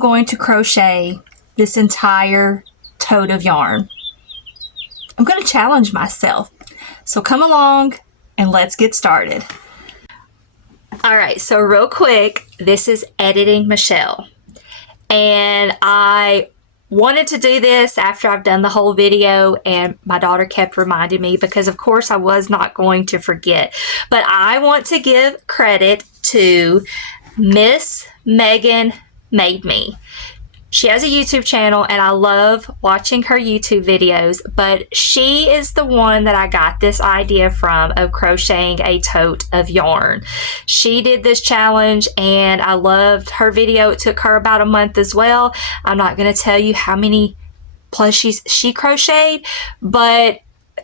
going to crochet this entire tote of yarn. I'm going to challenge myself. So come along and let's get started. All right, so real quick, this is Editing Michelle. And I wanted to do this after I've done the whole video, and my daughter kept reminding me because of course I was not going to forget. But I want to give credit to Miss Megan Made Me. She has a YouTube channel and I love watching her YouTube videos, but she is the one that I got this idea from of crocheting a tote of yarn. She did this challenge and I loved her video. It took her about a month as well. I'm not going to tell you how many plushies she crocheted, but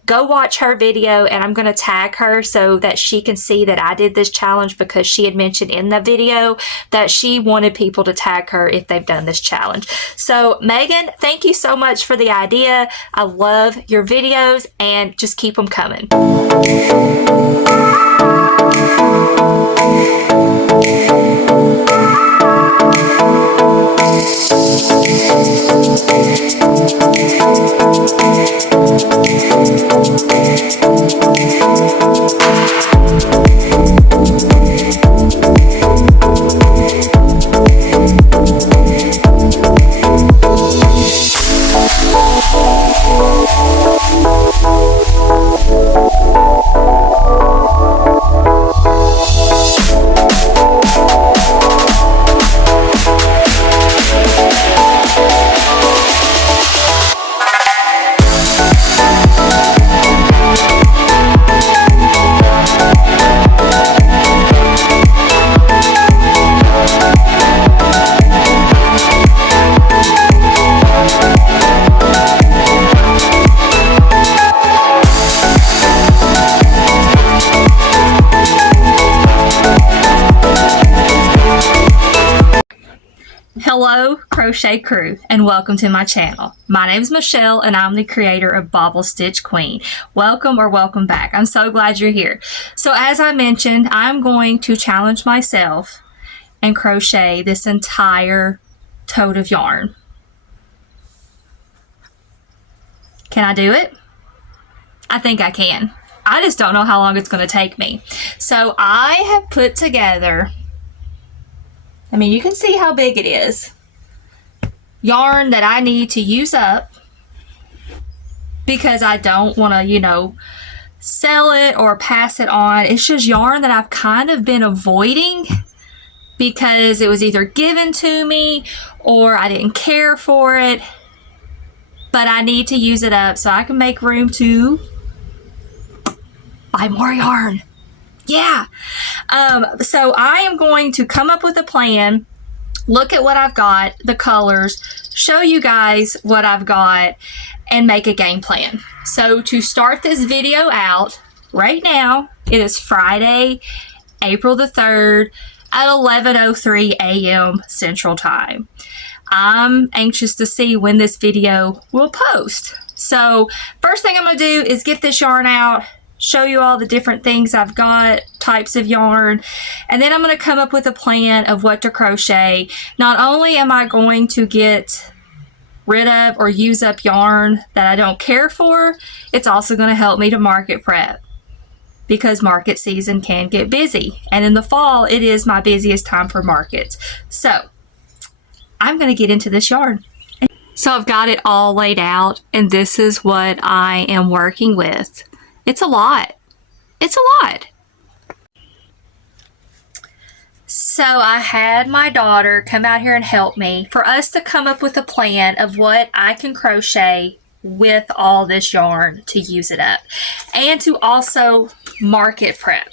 go watch her video and I'm going to tag her so that she can see that I did this challenge, because she had mentioned in the video that she wanted people to tag her if they've done this challenge. So Megan, thank you so much for the idea. I love your videos and just keep them coming. Hello crochet crew and welcome to my channel. My name is Michelle and I'm the creator of Bobble Stitch Queen. Welcome or welcome back. I'm so glad you're here. So as I mentioned, I'm going to challenge myself and crochet this entire tote of yarn. Can I do it? I think I can. I just don't know how long it's going to take me. So I have put together, I mean, you can see how big it is. Yarn that I need to use up because I don't want to, you know, sell it or pass it on. It's just yarn that I've kind of been avoiding because it was either given to me or I didn't care for it. But I need to use it up so I can make room to buy more yarn. Yeah. So I am going to come up with a plan, look at what I've got, the colors, show you guys what I've got, and make a game plan. So to start this video out, right now, it is Friday, April the 3rd at 11:03 a.m. Central Time. I'm anxious to see when this video will post. So first thing I'm going to do is get this yarn out, show you all the different things I've got, types of yarn, and then I'm going to come up with a plan of what to crochet. Not only am I going to get rid of or use up yarn that I don't care for, it's also going to help me to market prep because market season can get busy, and in the fall it is my busiest time for markets. So I'm going to get into this yarn. So I've got it all laid out and this is what I am working with. It's a lot. It's a lot. So I had my daughter come out here and help me for us to come up with a plan of what I can crochet with all this yarn to use it up and to also market prep.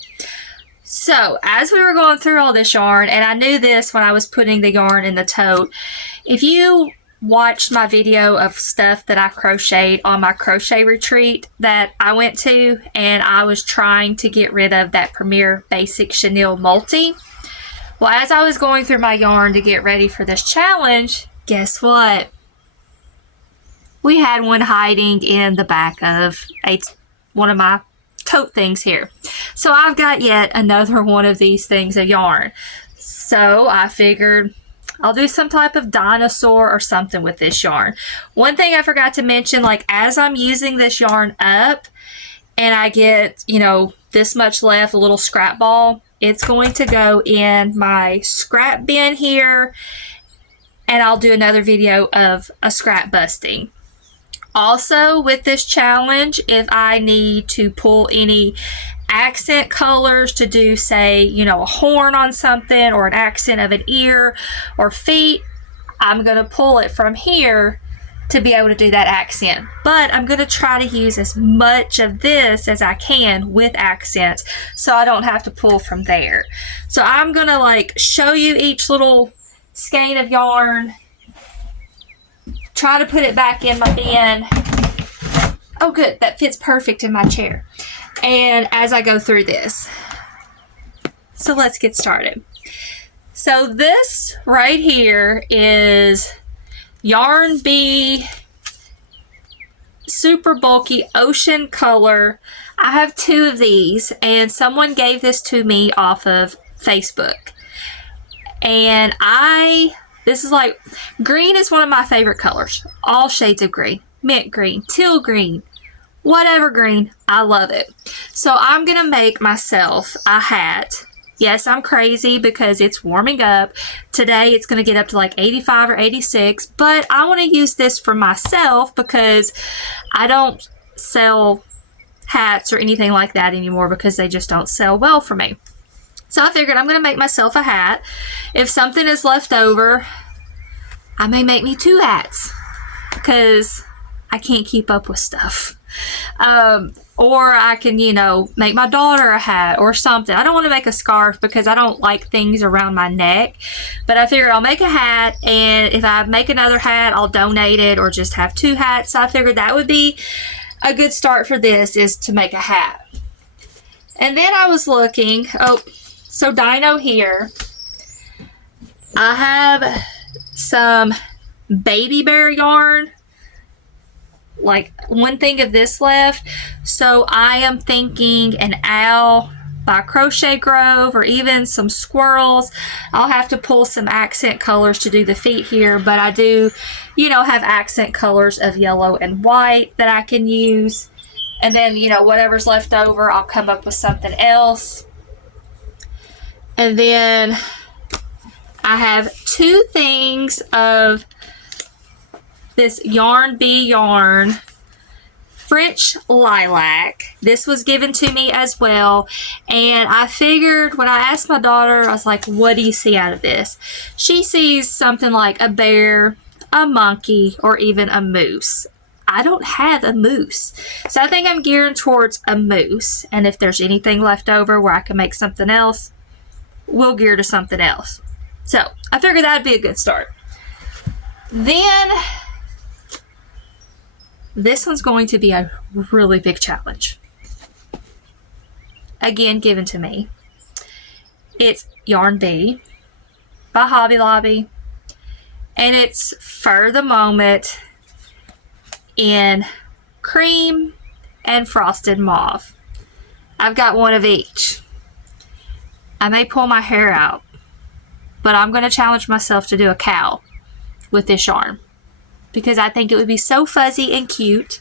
So as we were going through all this yarn, and I knew this when I was putting the yarn in the tote, if you watched my video of stuff that I crocheted on my crochet retreat that I went to, and I was trying to get rid of that Premier Basic Chenille Multi. Well, as I was going through my yarn to get ready for this challenge, guess what? We had one hiding in the back of one of my tote things here. So I've got yet another one of these things of yarn. So I figured I'll do some type of dinosaur or something with this yarn. One thing I forgot to mention, like as I'm using this yarn up and I get, you know, this much left, a little scrap ball, it's going to go in my scrap bin here, and I'll do another video of a scrap busting. Also, with this challenge, if I need to pull any accent colors to do, say, you know, a horn on something or an accent of an ear or feet, I'm going to pull it from here to be able to do that accent. But I'm going to try to use as much of this as I can with accents so I don't have to pull from there. So I'm going to like show you each little skein of yarn, try to put it back in my bin. Oh good, that fits perfect in my chair. And as I go through this. So let's get started. So this right here is Yarn Bee Super Bulky Ocean Color. I have 2 of these, and someone gave this to me off of Facebook. And this is like, green is one of my favorite colors. All shades of green. Mint green, teal green, whatever green. I love it. So I'm going to make myself a hat. Yes, I'm crazy because it's warming up. Today it's going to get up to like 85 or 86. But I want to use this for myself because I don't sell hats or anything like that anymore because they just don't sell well for me. So I figured I'm going to make myself a hat. If something is left over, I may make me 2 hats because I can't keep up with stuff. Or I can, you know, make my daughter a hat or something. I don't want to make a scarf because I don't like things around my neck. But I figured I'll make a hat, and if I make another hat, I'll donate it or just have 2 hats. So I figured that would be a good start for this, is to make a hat. And then I was looking, so Dino here, I have some baby bear yarn, like 1 thing of this left. So I am thinking an owl by Crochet Grove, or even some squirrels. I'll have to pull some accent colors to do the feet here, but I do, you know, have accent colors of yellow and white that I can use. And then, you know, whatever's left over, I'll come up with something else. And then I have 2 things of this Yarn Bee yarn, French lilac. This was given to me as well, and I figured when I asked my daughter, I was like, what do you see out of this? She sees something like a bear, a monkey, or even a moose. I don't have a moose, so I think I'm gearing towards a moose, and if there's anything left over where I can make something else, we'll gear to something else. So I figured that'd be a good start. Then this one's going to be a really big challenge. Again, given to me. It's Yarn Bee by Hobby Lobby, and it's For the Moment in cream and frosted mauve. I've got 1 of each. I may pull my hair out, but I'm going to challenge myself to do a cow with this yarn because I think it would be so fuzzy and cute.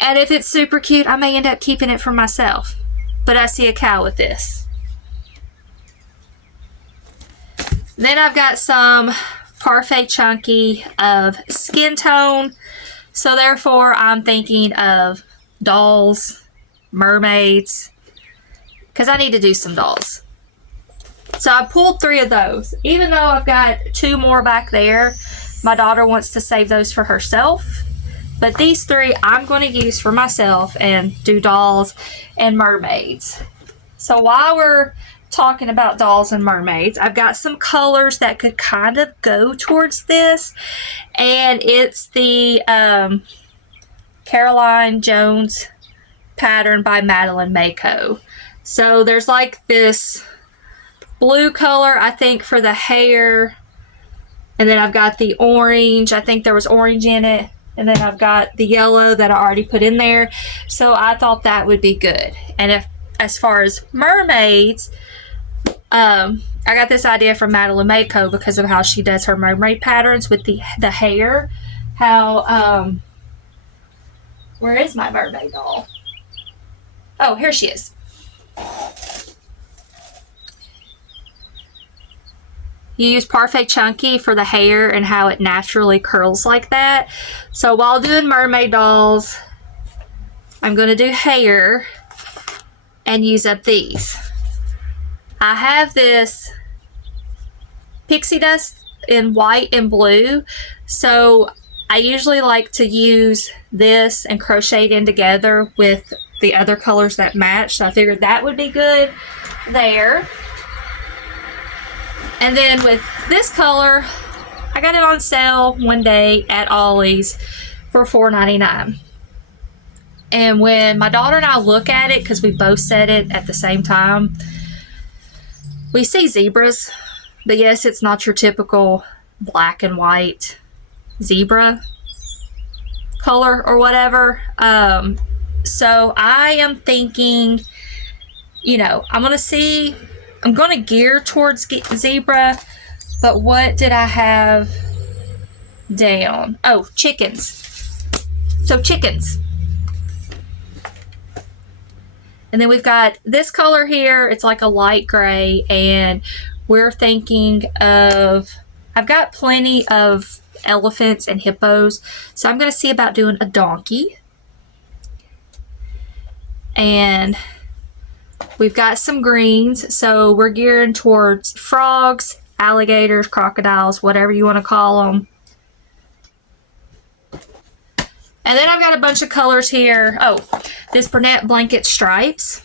And if it's super cute, I may end up keeping it for myself. But I see a cow with this. Then I've got some Parfait Chunky of skin tone. So therefore, I'm thinking of dolls, mermaids, because I need to do some dolls. So I pulled 3 of those. Even though I've got 2 more back there, my daughter wants to save those for herself. But these 3 I'm going to use for myself and do dolls and mermaids. So while we're talking about dolls and mermaids, I've got some colors that could kind of go towards this. And it's the Caroline Jones pattern by Madeline Mako. So there's like this blue color, I think, for the hair. And then I've got the orange. I think there was orange in it. And then I've got the yellow that I already put in there. So I thought that would be good. And if, as far as mermaids, I got this idea from Madeline Mako because of how she does her mermaid patterns with the hair. How, where is my mermaid doll? Oh, here she is. You use Parfait Chunky for the hair and how it naturally curls like that. So while doing mermaid dolls, I'm going to do hair and use up these. I have this pixie dust in white and blue, so I usually like to use this and crochet it in together with the other colors that match, so I figured that would be good there. And then with this color, I got it on sale one day at Ollie's for $4.99. And when my daughter and I look at it, because we both said it at the same time, we see zebras. But yes, it's not your typical black and white zebra color or whatever. So I am thinking, you know, I'm going to gear towards zebra, but what did I have down? Oh, chickens. So chickens. And then we've got this color here. It's like a light gray, and we're thinking of, I've got plenty of elephants and hippos, so I'm going to see about doing a donkey. And we've got some greens, so we're gearing towards frogs, alligators, crocodiles, whatever you want to call them. And then I've got a bunch of colors here. Oh, this Bernette blanket stripes.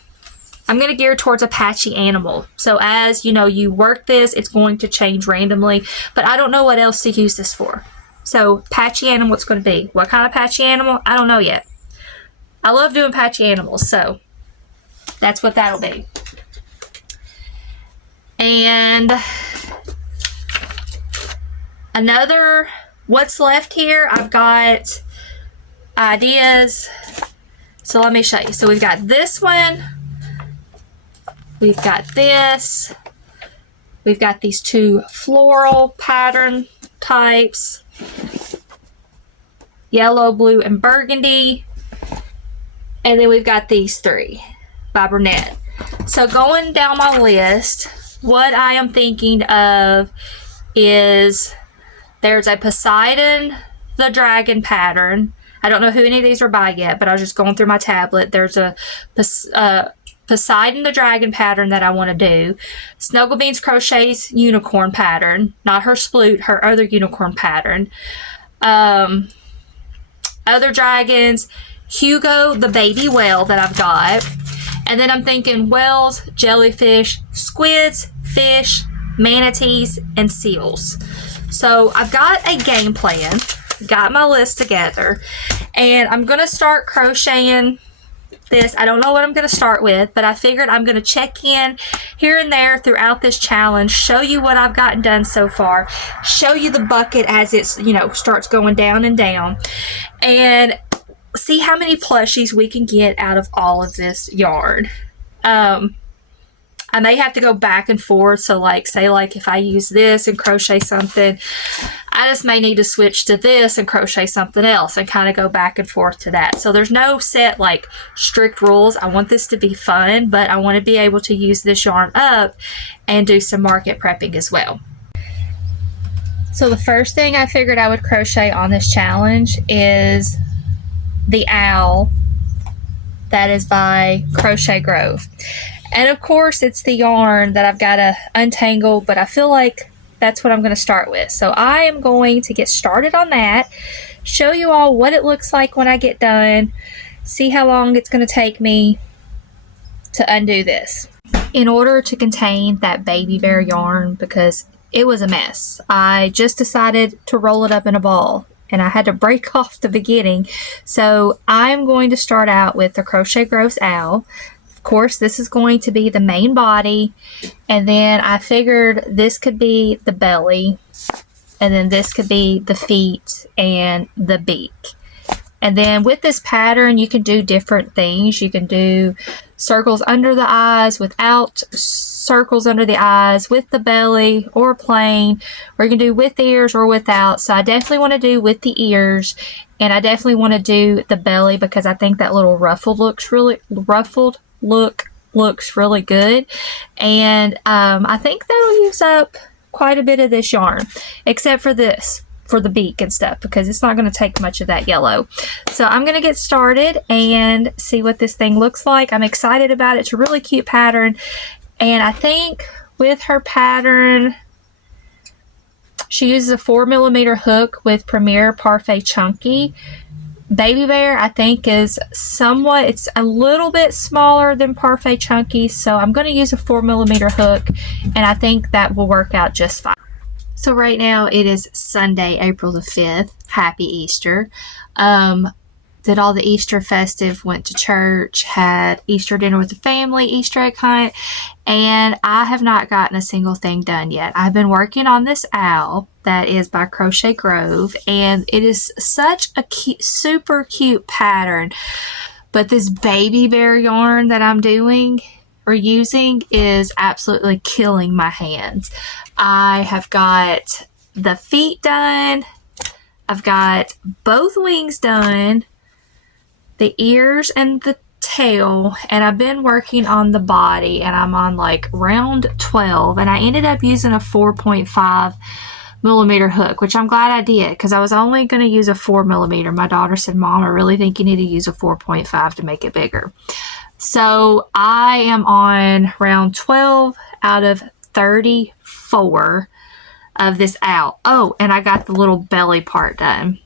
I'm going to gear towards a patchy animal. So as you know, you work this, it's going to change randomly, but I don't know what else to use this for. So patchy animal, what's going to be? What kind of patchy animal? I don't know yet. I love doing patchy animals, so that's what that'll be. And another, what's left here, I've got ideas. So let me show you. So we've got this one. We've got this. We've got these two floral pattern types. Yellow, blue, and burgundy. And then we've got these three by Bernette. So going down my list, what I am thinking of is there's a Poseidon the Dragon pattern. I don't know who any of these are by yet, but I was just going through my tablet. There's a Poseidon the Dragon pattern that I want to do. Snugglebeans Crochet's unicorn pattern, not her sploot, her other unicorn pattern. Other dragons, Hugo the baby whale that I've got. And then I'm thinking whales, jellyfish, squids, fish, manatees, and seals. So I've got a game plan, got my list together, and I'm going to start crocheting this. I don't know what I'm going to start with, but I figured I'm going to check in here and there throughout this challenge, show you what I've gotten done so far, show you the bucket as it's, you know, starts going down and down, and see how many plushies we can get out of all of this yarn. I may have to go back and forth. So like, say like if I use this and crochet something, I just may need to switch to this and crochet something else and kind of go back and forth to that. So there's no set like strict rules. I want this to be fun, but I want to be able to use this yarn up and do some market prepping as well. So the first thing I figured I would crochet on this challenge is the owl that is by Crochet Grove. And of course it's the yarn that I've got to untangle, but I feel like that's what I'm going to start with. So I am going to get started on that, show you all what it looks like when I get done, see how long it's going to take me to undo this. In order to contain that baby bear yarn, because it was a mess, I just decided to roll it up in a ball and I had to break off the beginning. So I'm going to start out with the Crochet Grove's owl. Of course, this is going to be the main body, and then I figured this could be the belly, and then this could be the feet and the beak. And then with this pattern, you can do different things. You can do circles under the eyes, without circles under the eyes, with the belly, or plain, or you can do with ears or without. So I definitely want to do with the ears, and I definitely want to do the belly because I think that little ruffled look looks really good. And I think that'll use up quite a bit of this yarn, except for this, for the beak and stuff, because it's not going to take much of that yellow. So I'm going to get started and see what this thing looks like. I'm excited about it. It's a really cute pattern, and I think with her pattern she uses a 4mm hook with Premier Parfait Chunky. Baby Bear I think is somewhat, it's a little bit smaller than Parfait Chunky, so I'm going to use a 4mm hook, and I think that will work out just fine. So right now it is Sunday, April the 5th. Happy Easter. Did all the Easter festive, went to church, had Easter dinner with the family, Easter egg hunt, and I have not gotten a single thing done yet. I've been working on this owl that is by Crochet Grove, and it is such a cute, super cute pattern, but this Baby Bear yarn that I'm doing or using is absolutely killing my hands. I have got the feet done, I've got both wings done, the ears and the tail, and I've been working on the body, and I'm on like round 12, and I ended up using a 4.5mm hook, which I'm glad I did because I was only going to use a 4mm. My daughter said, Mom, I really think you need to use a 4.5 to make it bigger. So I am on round 12 out of 34 of this owl. Oh, and I got the little belly part done.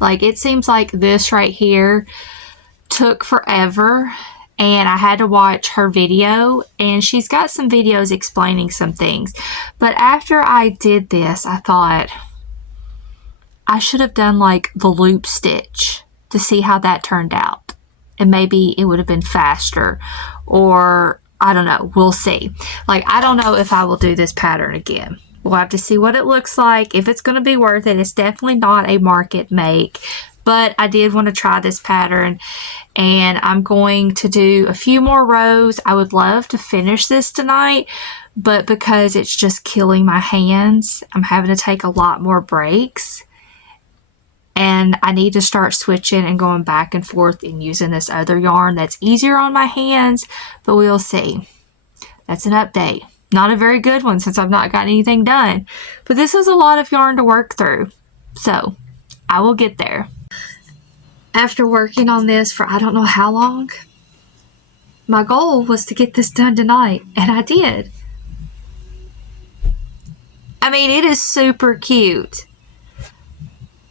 Like, it seems like this right here took forever, and I had to watch her video, and she's got some videos explaining some things. But after I did this, I thought I should have done like the loop stitch to see how that turned out, and maybe it would have been faster, or I don't know, we'll see. Like, I don't know if I will do this pattern again. We'll have to see what it looks like, if it's going to be worth it. It's definitely not a market make, but I did want to try this pattern, and I'm going to do a few more rows. I would love to finish this tonight, but because it's just killing my hands, I'm having to take a lot more breaks, and I need to start switching and going back and forth and using this other yarn that's easier on my hands, but we'll see. That's an update. Not a very good one since I've not gotten anything done, but this is a lot of yarn to work through, so I will get there. After working on this for I don't know how long, my goal was to get this done tonight, and I did. I mean, it is super cute,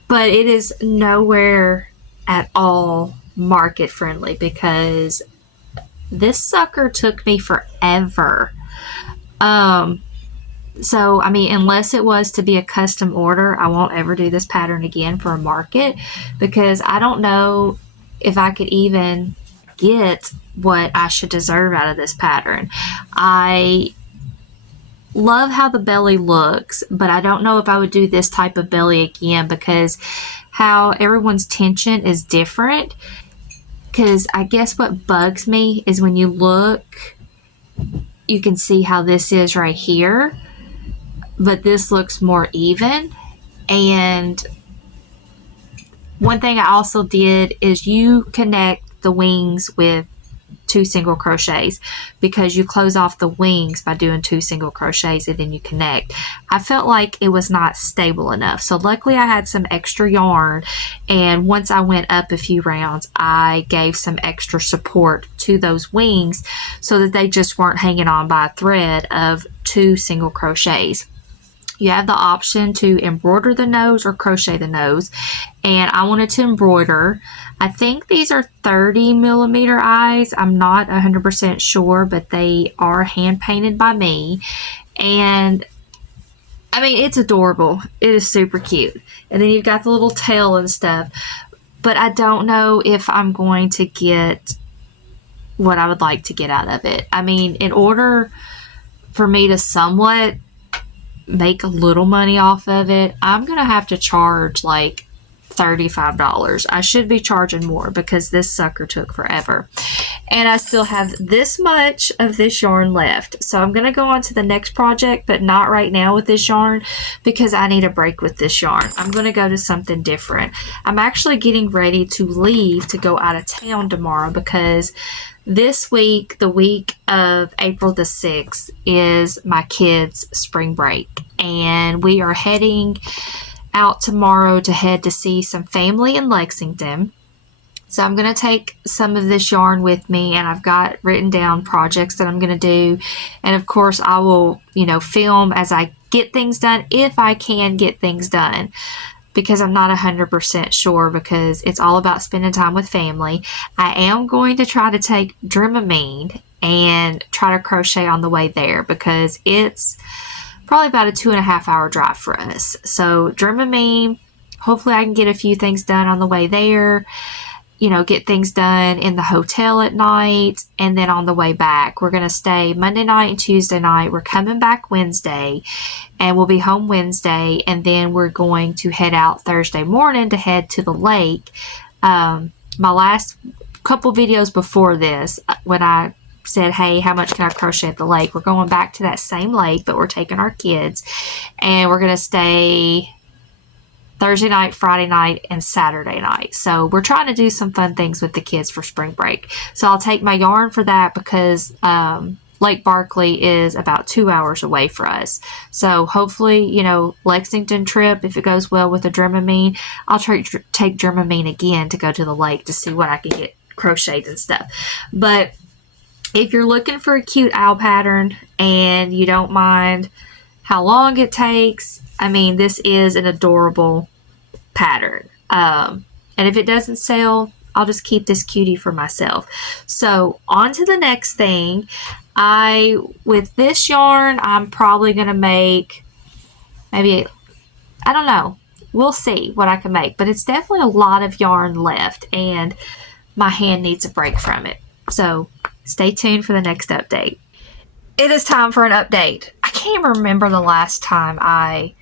but it is nowhere at all market friendly because this sucker took me forever. So, I mean, unless it was to be a custom order, I won't ever do this pattern again for a market because I don't know if I could even get what I should deserve out of this pattern. I love how the belly looks, but I don't know if I would do this type of belly again because how everyone's tension is different. Because I guess what bugs me is when you look, you can see how this is right here, but this looks more even. And one thing I also did is you connect the wings with 2 single crochets because you close off the wings by doing 2 single crochets and then you connect. I felt like it was not stable enough, so luckily I had some extra yarn, and once I went up a few rounds I gave some extra support to those wings so that they just weren't hanging on by a thread of 2 single crochets. You have the option to embroider the nose or crochet the nose, and I wanted to embroider. I think these are 30mm eyes. I'm not 100% sure, but they are hand painted by me, and I mean, it's adorable. It is super cute. And then you've got the little tail and stuff, but I don't know if I'm going to get what I would like to get out of it. I mean, in order for me to somewhat make a little money off of it, I'm gonna have to charge like $35. I should be charging more because this sucker took forever. And I still have this much of this yarn left. So I'm going to go on to the next project, but not right now with this yarn because I need a break with this yarn. I'm going to go to something different. I'm actually getting ready to leave to go out of town tomorrow because this week, the week of April the 6th, is my kids' spring break. And we are heading out tomorrow to head to see some family in Lexington. So I'm going to take some of this yarn with me, and I've got written down projects that I'm going to do. And of course I will, film as I get things done, if I can get things done, because I'm not 100% sure, because it's all about spending time with family. I am going to try to take Dramamine and try to crochet on the way there because it's probably about a 2.5 hour drive for us. So Dramamine, hopefully I can get a few things done on the way there, get things done in the hotel at night, and then on the way back. We're going to stay Monday night and Tuesday night. We're coming back Wednesday, and we'll be home Wednesday, and then we're going to head out Thursday morning to head to the lake. My last couple videos before this, when I said, hey, how much can I crochet at the lake? We're going back to that same lake, but we're taking our kids, and we're going to stay Thursday night, Friday night, and Saturday night. So we're trying to do some fun things with the kids for spring break. So I'll take my yarn for that because Lake Barkley is about 2 hours away for us. So hopefully, Lexington trip, if it goes well with the Dramamine, I'll take Dramamine again to go to the lake to see what I can get crocheted and stuff. But if you're looking for a cute owl pattern and you don't mind how long it takes, this is an adorable pattern. And if it doesn't sell, I'll just keep this cutie for myself. So on to the next thing. With this yarn, I'm probably going to make maybe, I don't know. We'll see what I can make. But it's definitely a lot of yarn left, and my hand needs a break from it. So stay tuned for the next update. It is time for an update. I can't remember the last time I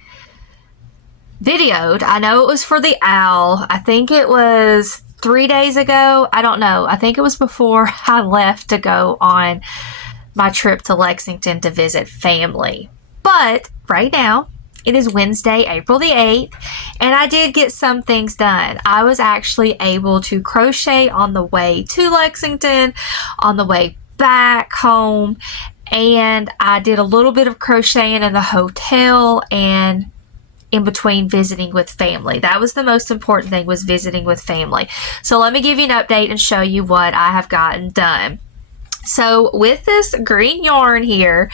videoed. I know it was for the owl. I think it was 3 days ago. I don't know. I think it was before I left to go on my trip to Lexington to visit family. But right now, it is Wednesday, April the 8th, and I did get some things done. I was actually able to crochet on the way to Lexington, on the way back home, and I did a little bit of crocheting in the hotel and in between visiting with family. That was the most important thing, was visiting with family. So let me give you an update and show you what I have gotten done. So with this green yarn here,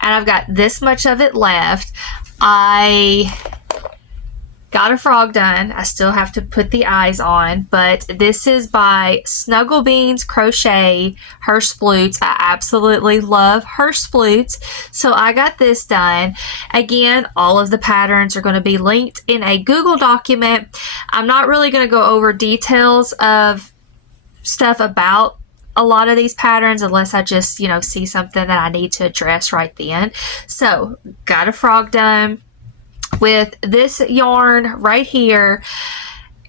and I've got this much of it left, I got a frog done. I still have to put the eyes on, but this is by Snuggle Beans Crochet, her sploots. I absolutely love her sploots. So I got this done. Again, all of the patterns are going to be linked in a Google document. I'm not really going to go over details of stuff about a lot of these patterns unless I just, see something that I need to address right then. So got a frog done. With this yarn right here,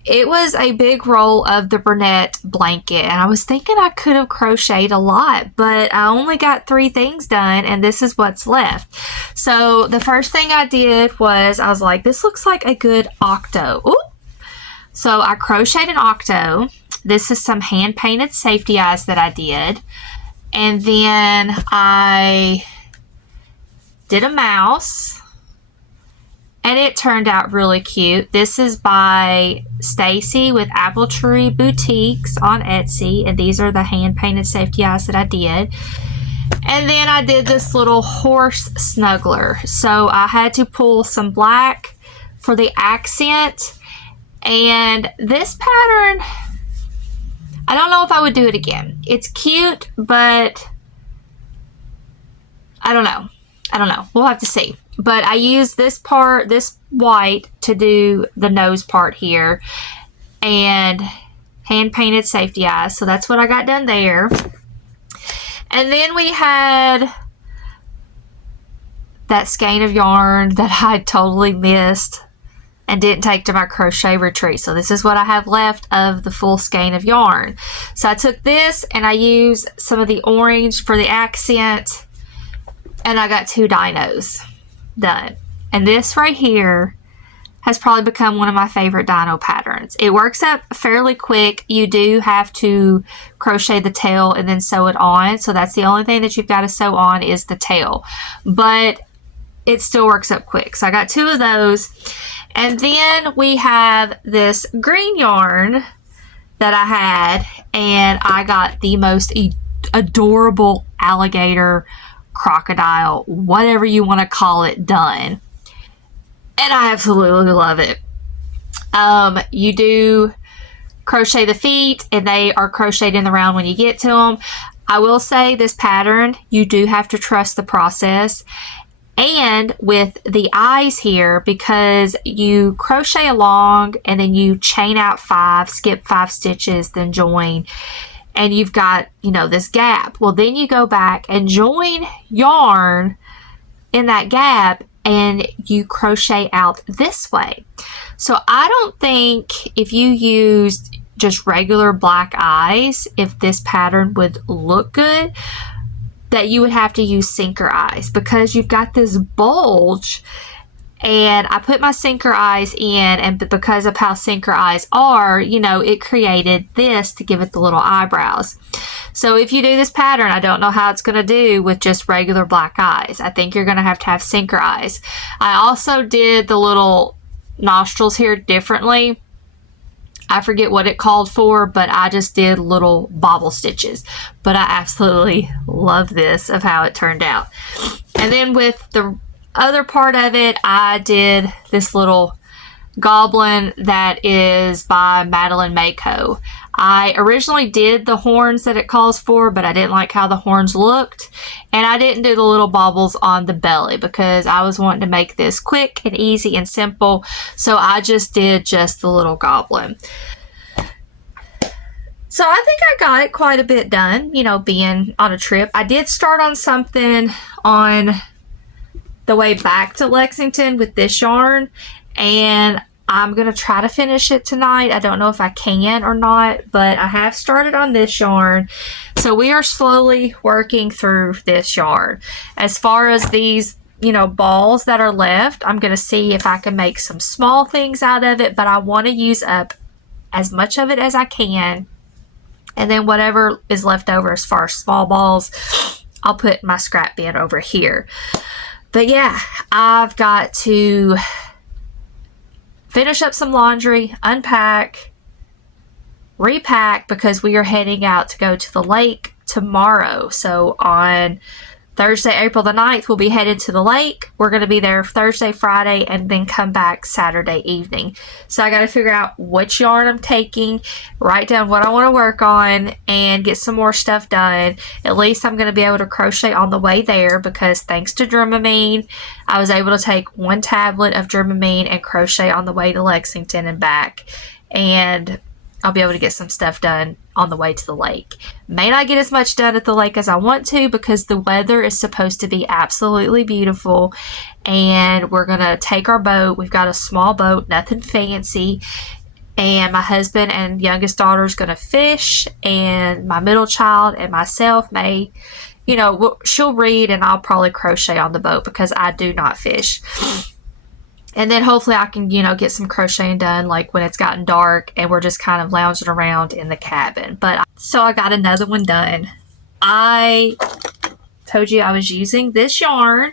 it was a big roll of the Bernette blanket, and I was thinking I could have crocheted a lot, but I only got 3 things done, and this is what's left. So the first thing I did was, I was like, this looks like a good octo. Ooh. So I crocheted an octo. This is some hand painted safety eyes that I did, and then I did a mouse. And it turned out really cute. This is by Stacy with Apple Tree Boutiques on Etsy. And these are the hand-painted safety eyes that I did. And then I did this little horse snuggler. So I had to pull some black for the accent. And this pattern, I don't know if I would do it again. It's cute, but I don't know. We'll have to see. But I used this part, this white, to do the nose part here. And hand-painted safety eyes. So that's what I got done there. And then we had that skein of yarn that I totally missed and didn't take to my crochet retreat. So this is what I have left of the full skein of yarn. So I took this and I used some of the orange for the accent, and I got 2 dinos done. And this right here has probably become one of my favorite dino patterns. It works up fairly quick. You do have to crochet the tail and then sew it on. So that's the only thing that you've got to sew on is the tail. But it still works up quick. So I got 2 of those. And then we have this green yarn that I had, and I got the most adorable alligator, crocodile, whatever you want to call it, done. And I absolutely love it. You do crochet the feet, and they are crocheted in the round when you get to them. I will say this pattern, you do have to trust the process. And with the eyes here, because you crochet along and then you chain out 5, skip 5 stitches, then join, and you've got, you know, this gap. Well, then you go back and join yarn in that gap, and you crochet out this way. So I don't think if you used just regular black eyes, if this pattern would look good, that you would have to use sinker eyes, because you've got this bulge. And I put my sinker eyes in, and because of how sinker eyes are, you know, it created this to give it the little eyebrows. So if you do this pattern, I don't know how it's going to do with just regular black eyes. I think you're going to have sinker eyes. I also did the little nostrils here differently. I forget what it called for, but I just did little bobble stitches. But I absolutely love this of how it turned out. And then with the other part of it, I did this little goblin that is by Madeline Mako. I originally did the horns that it calls for, but I didn't like how the horns looked, and I didn't do the little baubles on the belly because I was wanting to make this quick and easy and simple. So I just did just the little goblin. So I think I got it quite a bit done, you know, being on a trip. I did start on something on the way back to Lexington with this yarn, and I'm going to try to finish it tonight. I don't know if I can or not, but I have started on this yarn. So we are slowly working through this yarn. As far as these, you know, balls that are left, I'm going to see if I can make some small things out of it, but I want to use up as much of it as I can. And then whatever is left over as far as small balls, I'll put in my scrap bin over here. But yeah, I've got to finish up some laundry, unpack, repack, because we are heading out to go to the lake tomorrow. So on Thursday, April the 9th, we'll be headed to the lake. We're going to be there Thursday, Friday, and then come back Saturday evening. So I got to figure out which yarn I'm taking, write down what I want to work on, and get some more stuff done. At least I'm going to be able to crochet on the way there, because thanks to Dramamine, I was able to take 1 tablet of Dramamine and crochet on the way to Lexington and back. And I'll be able to get some stuff done on the way to the lake. May not get as much done at the lake as I want to, because the weather is supposed to be absolutely beautiful. And we're going to take our boat. We've got a small boat, nothing fancy. And my husband and youngest daughter is going to fish. And my middle child and myself may, you know, she'll read and I'll probably crochet on the boat, because I do not fish. And then hopefully I can, you know, get some crocheting done like when it's gotten dark and we're just kind of lounging around in the cabin. But so I got another one done. I told you I was using this yarn,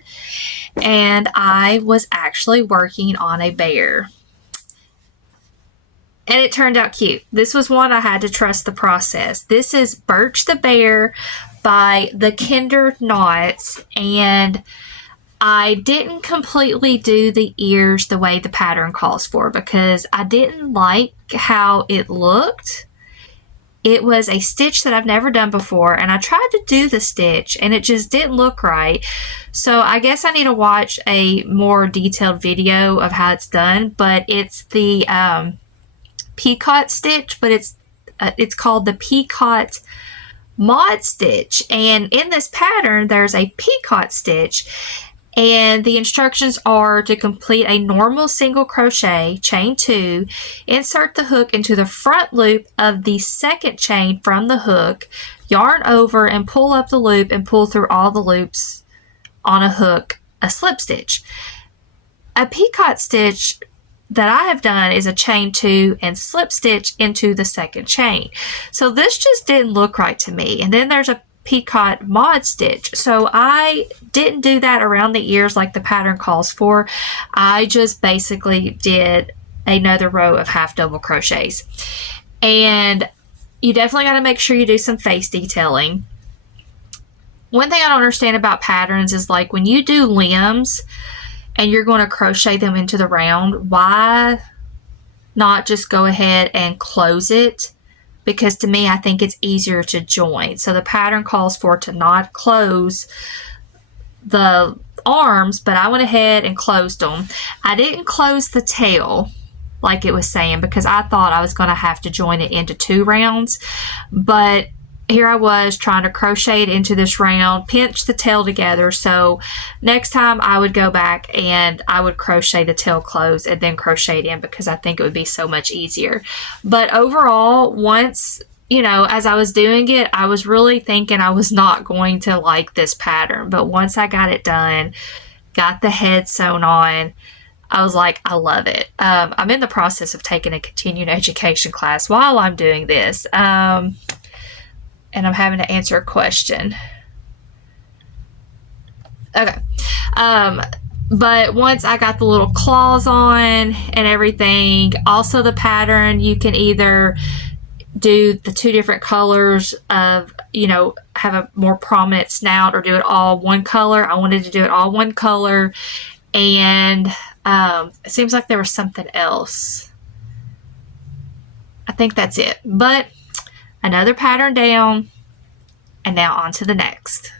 and I was actually working on a bear. And it turned out cute. This was one I had to trust the process. This is Birch the Bear by the Kinder Knots, and I didn't completely do the ears the way the pattern calls for, because I didn't like how it looked. It was a stitch that I've never done before, and I tried to do the stitch and it just didn't look right. So I guess I need to watch a more detailed video of how it's done. But it's the PCAPCUT stitch, but it's called the PCAPCUT mod stitch. And in this pattern there's a PCAPCUT stitch. And the instructions are to complete a normal single crochet, chain 2, insert the hook into the front loop of the second chain from the hook, yarn over and pull up the loop and pull through all the loops on a hook, a slip stitch. A picot stitch that I have done is a chain 2 and slip stitch into the second chain. So this just didn't look right to me. And then there's a picot mod stitch. So I didn't do that around the ears like the pattern calls for. I just basically did another row of half double crochets. And you definitely got to make sure you do some face detailing. One thing I don't understand about patterns is like when you do limbs and you're going to crochet them into the round, why not just go ahead and close it? Because to me, I think it's easier to join. So the pattern calls for to not close the arms, but I went ahead and closed them. I didn't close the tail like it was saying because I thought I was going to have to join it into 2 rounds. But here I was trying to crochet it into this round, pinch the tail together. So next time I would go back and I would crochet the tail closed and then crochet it in because I think it would be so much easier. But overall, once, you know, as I was doing it, I was really thinking I was not going to like this pattern. But once I got it done, got the head sewn on, I was like, I love it. I'm in the process of taking a continuing education class while I'm doing this. And I'm having to answer a question. Okay. But once I got the little claws on and everything, also the pattern, you can either do the 2 different colors of, you know, have a more prominent snout or do it all one color. I wanted to do it all one color. And it seems like there was something else. I think that's it. But another pattern down, and now on to the next.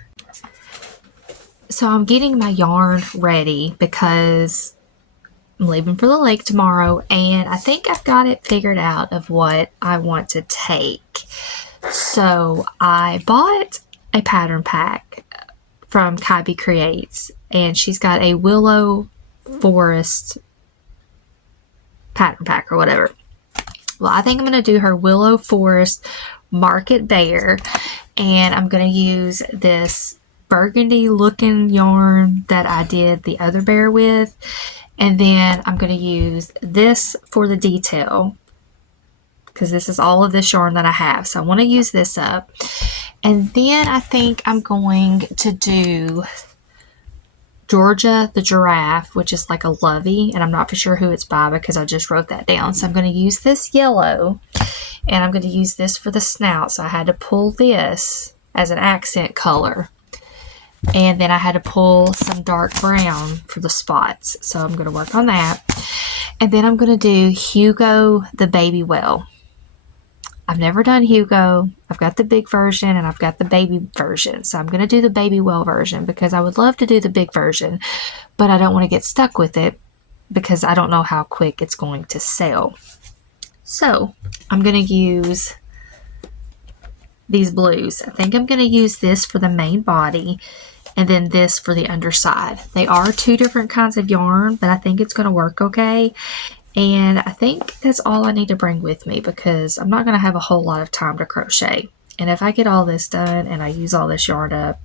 So I'm getting my yarn ready because I'm leaving for the lake tomorrow, and I think I've got it figured out of what I want to take. So I bought a pattern pack from CAPCUT Creates, and she's got a willow forest pattern pack or whatever. Well, I think I'm going to do her willow forest market bear, and I'm going to use this burgundy looking yarn that I did the other bear with, and then I'm going to use this for the detail because this is all of this yarn that I have, so I want to use this up. And then I think I'm going to do Georgia the giraffe, which is like a lovey, and I'm not for sure who it's by because I just wrote that down. So I'm going to use this yellow, and I'm going to use this for the snout. So I had to pull this as an accent color, and then I had to pull some dark brown for the spots. So I'm going to work on that, and then I'm going to do Hugo the baby whale. I've never done Hugo. I've got the big version and I've got the baby version. So I'm going to do the baby whale version because I would love to do the big version, but I don't want to get stuck with it because I don't know how quick it's going to sell. So I'm going to use these blues. I think I'm going to use this for the main body and then this for the underside. They are 2 different kinds of yarn, but I think it's going to work okay. And I think that's all I need to bring with me because I'm not going to have a whole lot of time to crochet. And if I get all this done and I use all this yarn up,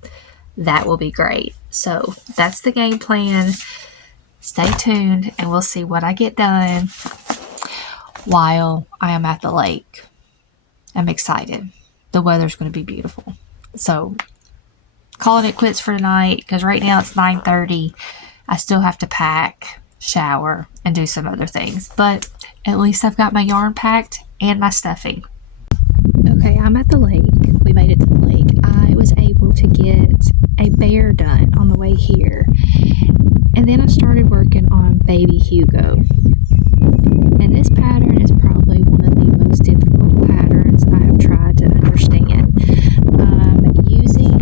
that will be great. So that's the game plan. Stay tuned and we'll see what I get done while I am at the lake. I'm excited. The weather's going to be beautiful. So calling it quits for tonight because right now it's 9:30. I still have to pack, shower, and do some other things, but at least I've got my yarn packed and my stuffing. Okay, I'm at the lake. We made it to the lake. I was able to get a bear done on the way here, and then I started working on baby Hugo. And this pattern is probably one of the most difficult patterns I have tried to understand. Using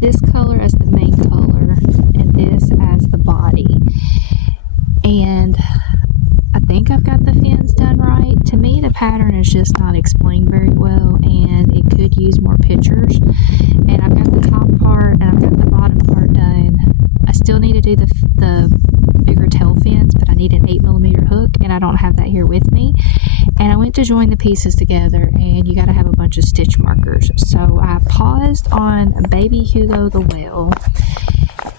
this color as the main color and this as the body. And I think I've got the fins done right. To me, the pattern is just not explained very well, and it could use more pictures. And I've got the top part and I've got the bottom part done. still need to do the bigger tail fins, but I need an 8mm hook, and I don't have that here with me. And I went to join the pieces together, and you got to have a bunch of stitch markers. So I paused on Baby Hugo the Whale,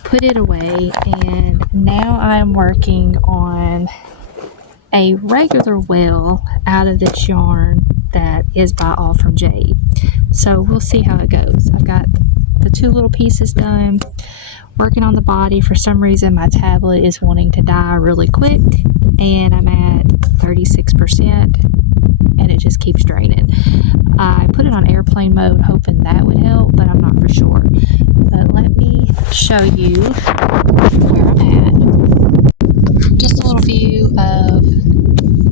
put it away, and now I'm working on a regular whale out of this yarn that is by All From Jade. So we'll see how it goes. I've got the 2 little pieces done, working on the body. For some reason my tablet is wanting to die really quick, and I'm at 36% and it just keeps draining. I put it on airplane mode hoping that would help, but I'm not for sure. But let me show you where I'm at. Just a little view of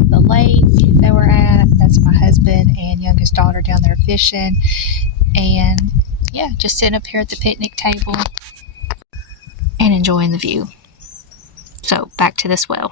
the lake that we're at. That's my husband and youngest daughter down there fishing, and yeah, just sitting up here at the picnic table and enjoying the view. So back to this well.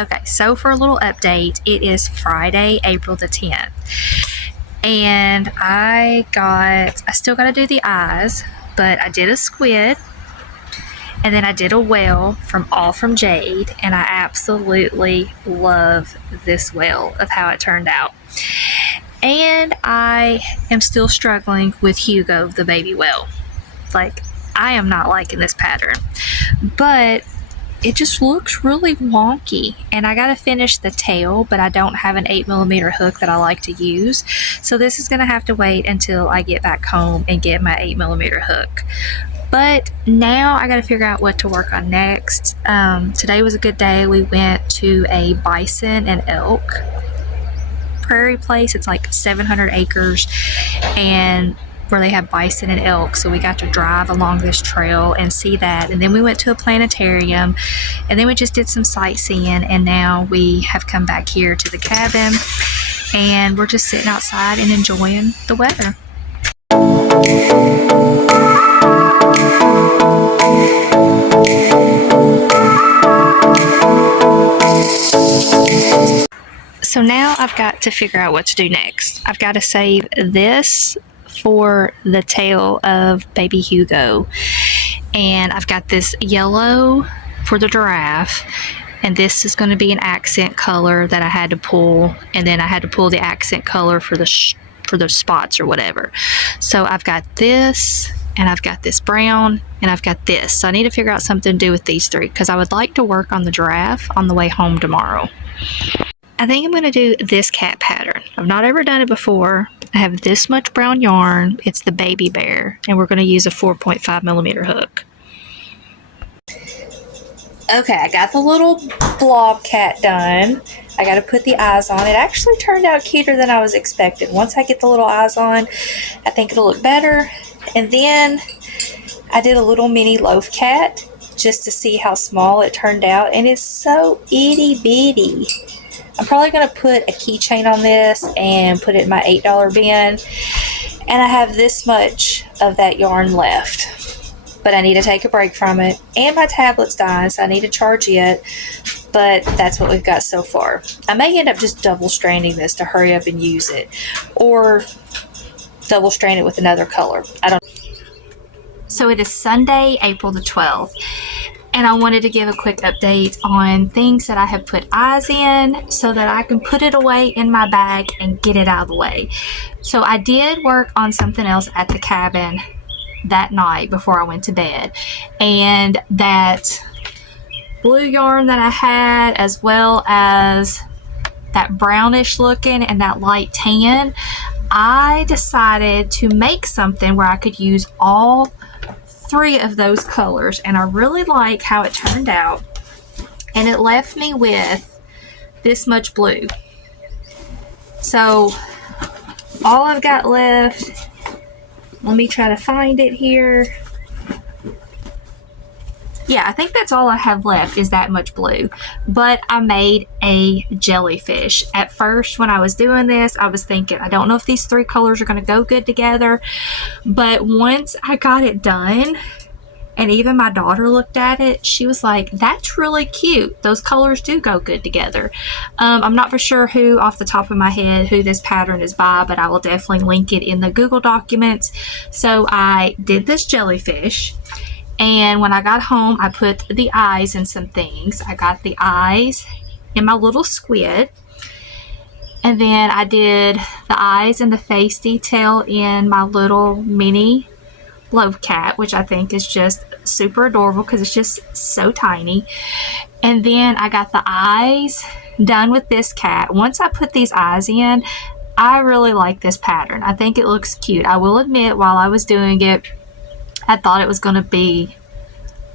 Okay, so for a little update, it is Friday, April the 10th. And I still got to do the eyes, but I did a squid, and then I did a whale from All From Jade, and I absolutely love this whale of how it turned out. And I am still struggling with Hugo, the baby whale. Like, I am not liking this pattern, but it just looks really wonky, and I gotta finish the tail, but I don't have an 8mm hook that I like to use, so this is gonna have to wait until I get back home and get my 8mm hook. But now I gotta figure out what to work on next. Today was a good day. We went to a bison and elk prairie place. It's like 700 acres, and where they have bison and elk, so we got to drive along this trail and see that. And then we went to a planetarium, and then we just did some sightseeing, and now we have come back here to the cabin, and we're just sitting outside and enjoying the weather. So now I've got to figure out what to do next. I've got to save this for the tail of Baby Hugo, and I've got this yellow for the giraffe, and this is going to be an accent color that I had to pull, and then I had to pull the accent color for the spots or whatever. So I've got this, and I've got this brown, and I've got this. So I need to figure out something to do with these 3, because I would like to work on the giraffe on the way home tomorrow. I think I'm going to do this cat pattern. I've not ever done it before. I have this much brown yarn. It's the baby bear, and we're going to use a 4.5mm hook. Okay, I got the little blob cat done. I got to put the eyes on. It actually turned out cuter than I was expecting. Once I get the little eyes on, I think it'll look better. And then I did a little mini loaf cat just to see how small it turned out, and it's so itty bitty. I'm probably going to put a keychain on this and put it in my $8 bin. And I have this much of that yarn left. But I need to take a break from it. And my tablet's dying, so I need to charge it. But that's what we've got so far. I may end up just double stranding this to hurry up and use it. Or double strand it with another color. I don't know. So it is Sunday, April the 12th. And I wanted to give a quick update on things that I have put eyes in so that I can put it away in my bag and get it out of the way. So I did work on something else at the cabin that night before I went to bed. And that blue yarn that I had, as well as that brownish looking and that light tan, I decided to make something where I could use all 3 of those colors, and I really like how it turned out. And it left me with this much blue. So all I've got left, let me try to find it here. yeah, I think that's all I have left is that much blue. But I made a jellyfish. At first, when I was doing this, I was thinking, I don't know if these 3 colors are going to go good together. But once I got it done, and even my daughter looked at it, she was like, that's really cute. Those colors do go good together. I'm not for sure who, off the top of my head, who this pattern is by, but I will definitely link it in the Google documents. So I did this jellyfish, and when I got home, I put the eyes in some things. I got the eyes in my little squid, and then I did the eyes and the face detail in my little mini love cat, which I think is just super adorable because it's just so tiny. And then I got the eyes done with this cat. Once I put these eyes in, I really like this pattern. I think it looks cute. I will admit, while I was doing it, I thought it was going to be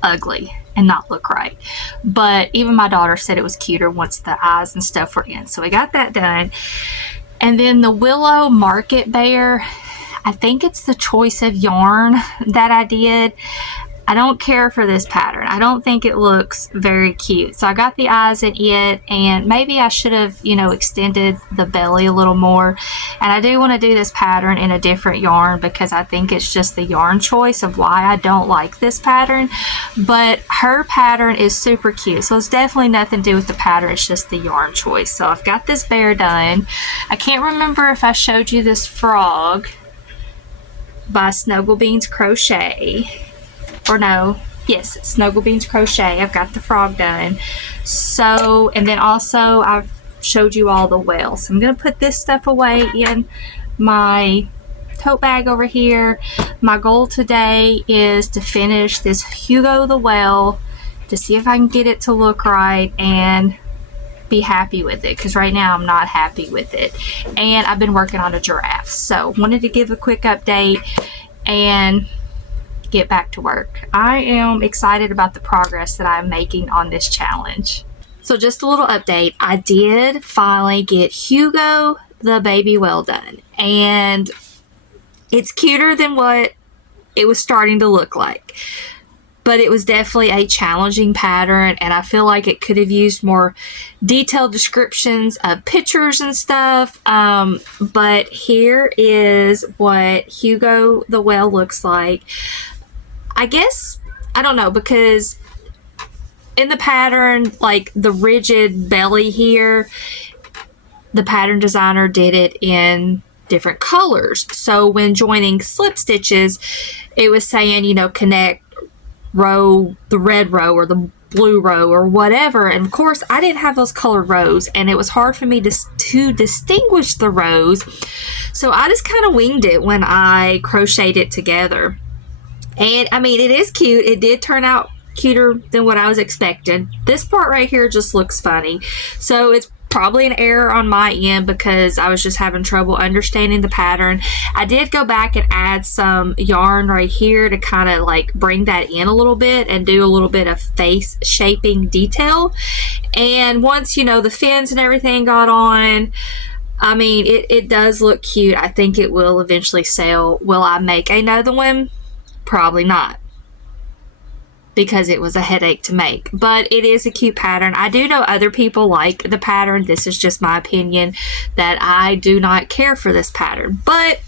ugly and not look right, but even my daughter said it was cuter once the eyes and stuff were in. So we got that done. And then the Willow Market Bear, I think it's the choice of yarn that I did. I don't care for this pattern. I don't think it looks very cute. So I got the eyes in it, and maybe I should have, you know, extended the belly a little more. And I do want to do this pattern in a different yarn because I think it's just the yarn choice of why I don't like this pattern. But her pattern is super cute. So it's definitely nothing to do with the pattern. It's just the yarn choice. So I've got this bear done. I can't remember if I showed you this frog by Snuggle Beans Crochet. Or no, yes, Snuggle Beans Crochet. I've got the frog done. So, and then also I've showed you all the whales. So I'm going to put this stuff away in my tote bag over here. My goal today is to finish this Hugo the Whale, to see if I can get it to look right and be happy with it, because right now I'm not happy with it. And I've been working on a giraffe. So wanted to give a quick update and get back to work. I am excited about the progress that I'm making on this challenge. So just a little update. I did finally get Hugo the baby whale done, and it's cuter than what it was starting to look like. But it was definitely a challenging pattern, and I feel like it could have used more detailed descriptions of pictures and stuff. But here is what Hugo the whale looks like. I guess, I don't know, because in the pattern, like the rigid belly here, the pattern designer did it in different colors. So when joining slip stitches, it was saying, you know, connect row, the red row or the blue row or whatever. And of course, I didn't have those colored rows, and it was hard for me to distinguish the rows. So I just kind of winged it when I crocheted it together. And I mean, it is cute. It did turn out cuter than what I was expecting. This part right here just looks funny. So it's probably an error on my end because I was just having trouble understanding the pattern. I did go back and add some yarn right here to kind of like bring that in a little bit and do a little bit of face shaping detail. And once, you know, the fins and everything got on, I mean, it does look cute. I think it will eventually sell. Will I make another one? Probably not, because it was a headache to make. But it is a cute pattern. I do know other people like the pattern. This is just my opinion that I do not care for this pattern. But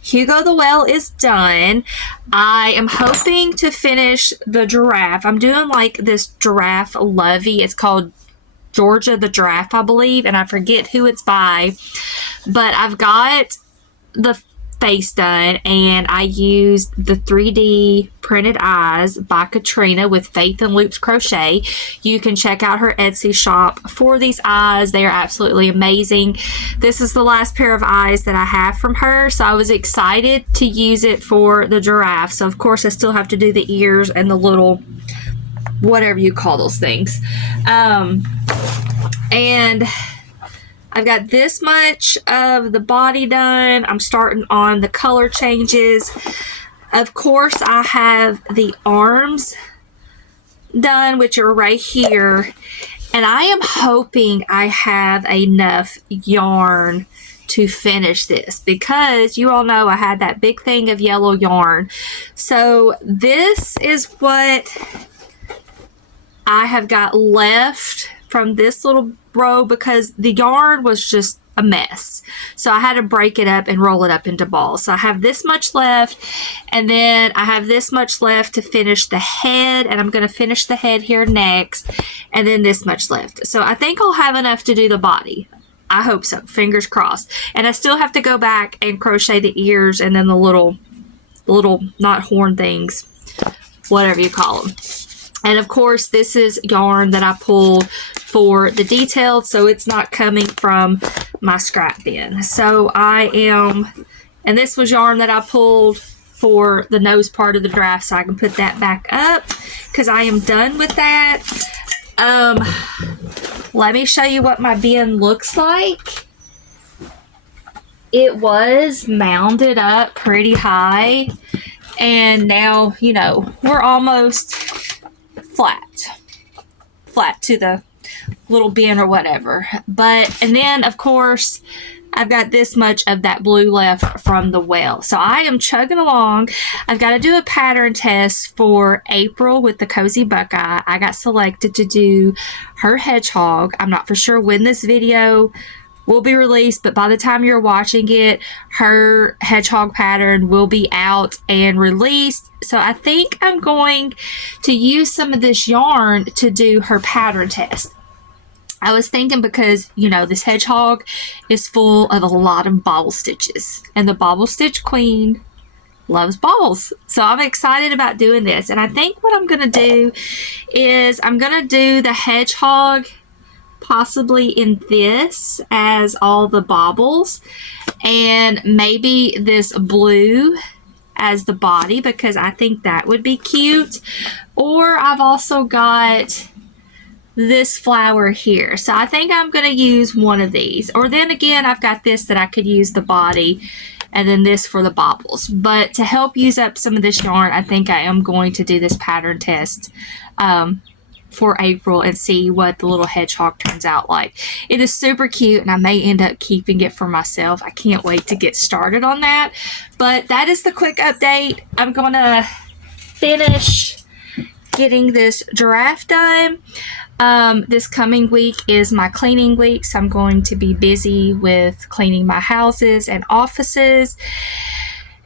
Hugo the Whale is done. I am hoping to finish the giraffe. I'm doing like this giraffe lovey. It's called Georgia the Giraffe, I believe, and I forget who it's by. But I've got the face done, and I used the 3D printed eyes by Katrina with Faith and Loops Crochet. You can check out her Etsy shop for these eyes. They are absolutely amazing. This is the last pair of eyes that I have from her, so I was excited to use it for the giraffe. So of course I still have to do the ears and the little whatever you call those things. And I've got this much of the body done. I'm starting on the color changes. Of course, I have the arms done, which are right here. And I am hoping I have enough yarn to finish this, because you all know I had that big thing of yellow yarn. So this is what I have got left from this little row because the yarn was just a mess. So I had to break it up and roll it up into balls. So I have this much left, and then I have this much left to finish the head, and I'm going to finish the head here next, and then this much left. So I think I'll have enough to do the body. I hope so. Fingers crossed. And I still have to go back and crochet the ears and then the little not horn things, whatever you call them. And of course, this is yarn that I pulled for the detailed, so it's not coming from my scrap bin. So and this was yarn that I pulled for the nose part of the draft, so I can put that back up because I am done with that. Let me show you what my bin looks like. It was mounded up pretty high, and now, you know, we're almost flat to the little bin or whatever. And then of course I've got this much of that blue left from the well. So I am chugging along. I've got to do a pattern test for April with the Cozy Buckeye. I got selected to do her hedgehog. I'm not for sure when this video will be released, but by the time you're watching it, her hedgehog pattern will be out and released. So I think I'm going to use some of this yarn to do her pattern test. I was thinking because, you know, this hedgehog is full of a lot of bobble stitches, and the bobble stitch queen loves bobbles. So I'm excited about doing this. And I think what I'm going to do is I'm going to do the hedgehog possibly in this as all the bobbles, and maybe this blue as the body, because I think that would be cute. Or I've also got this flower here, so I think I'm going to use one of these. Or then again, I've got this that I could use the body, and then this for the bobbles. But to help use up some of this yarn, I think I am going to do this pattern test for April and see what the little hedgehog turns out like. It is super cute, and I may end up keeping it for myself. I can't wait to get started on that. But that is the quick update. I'm going to finish getting this giraffe done. This coming week is my cleaning week, so I'm going to be busy with cleaning my houses and offices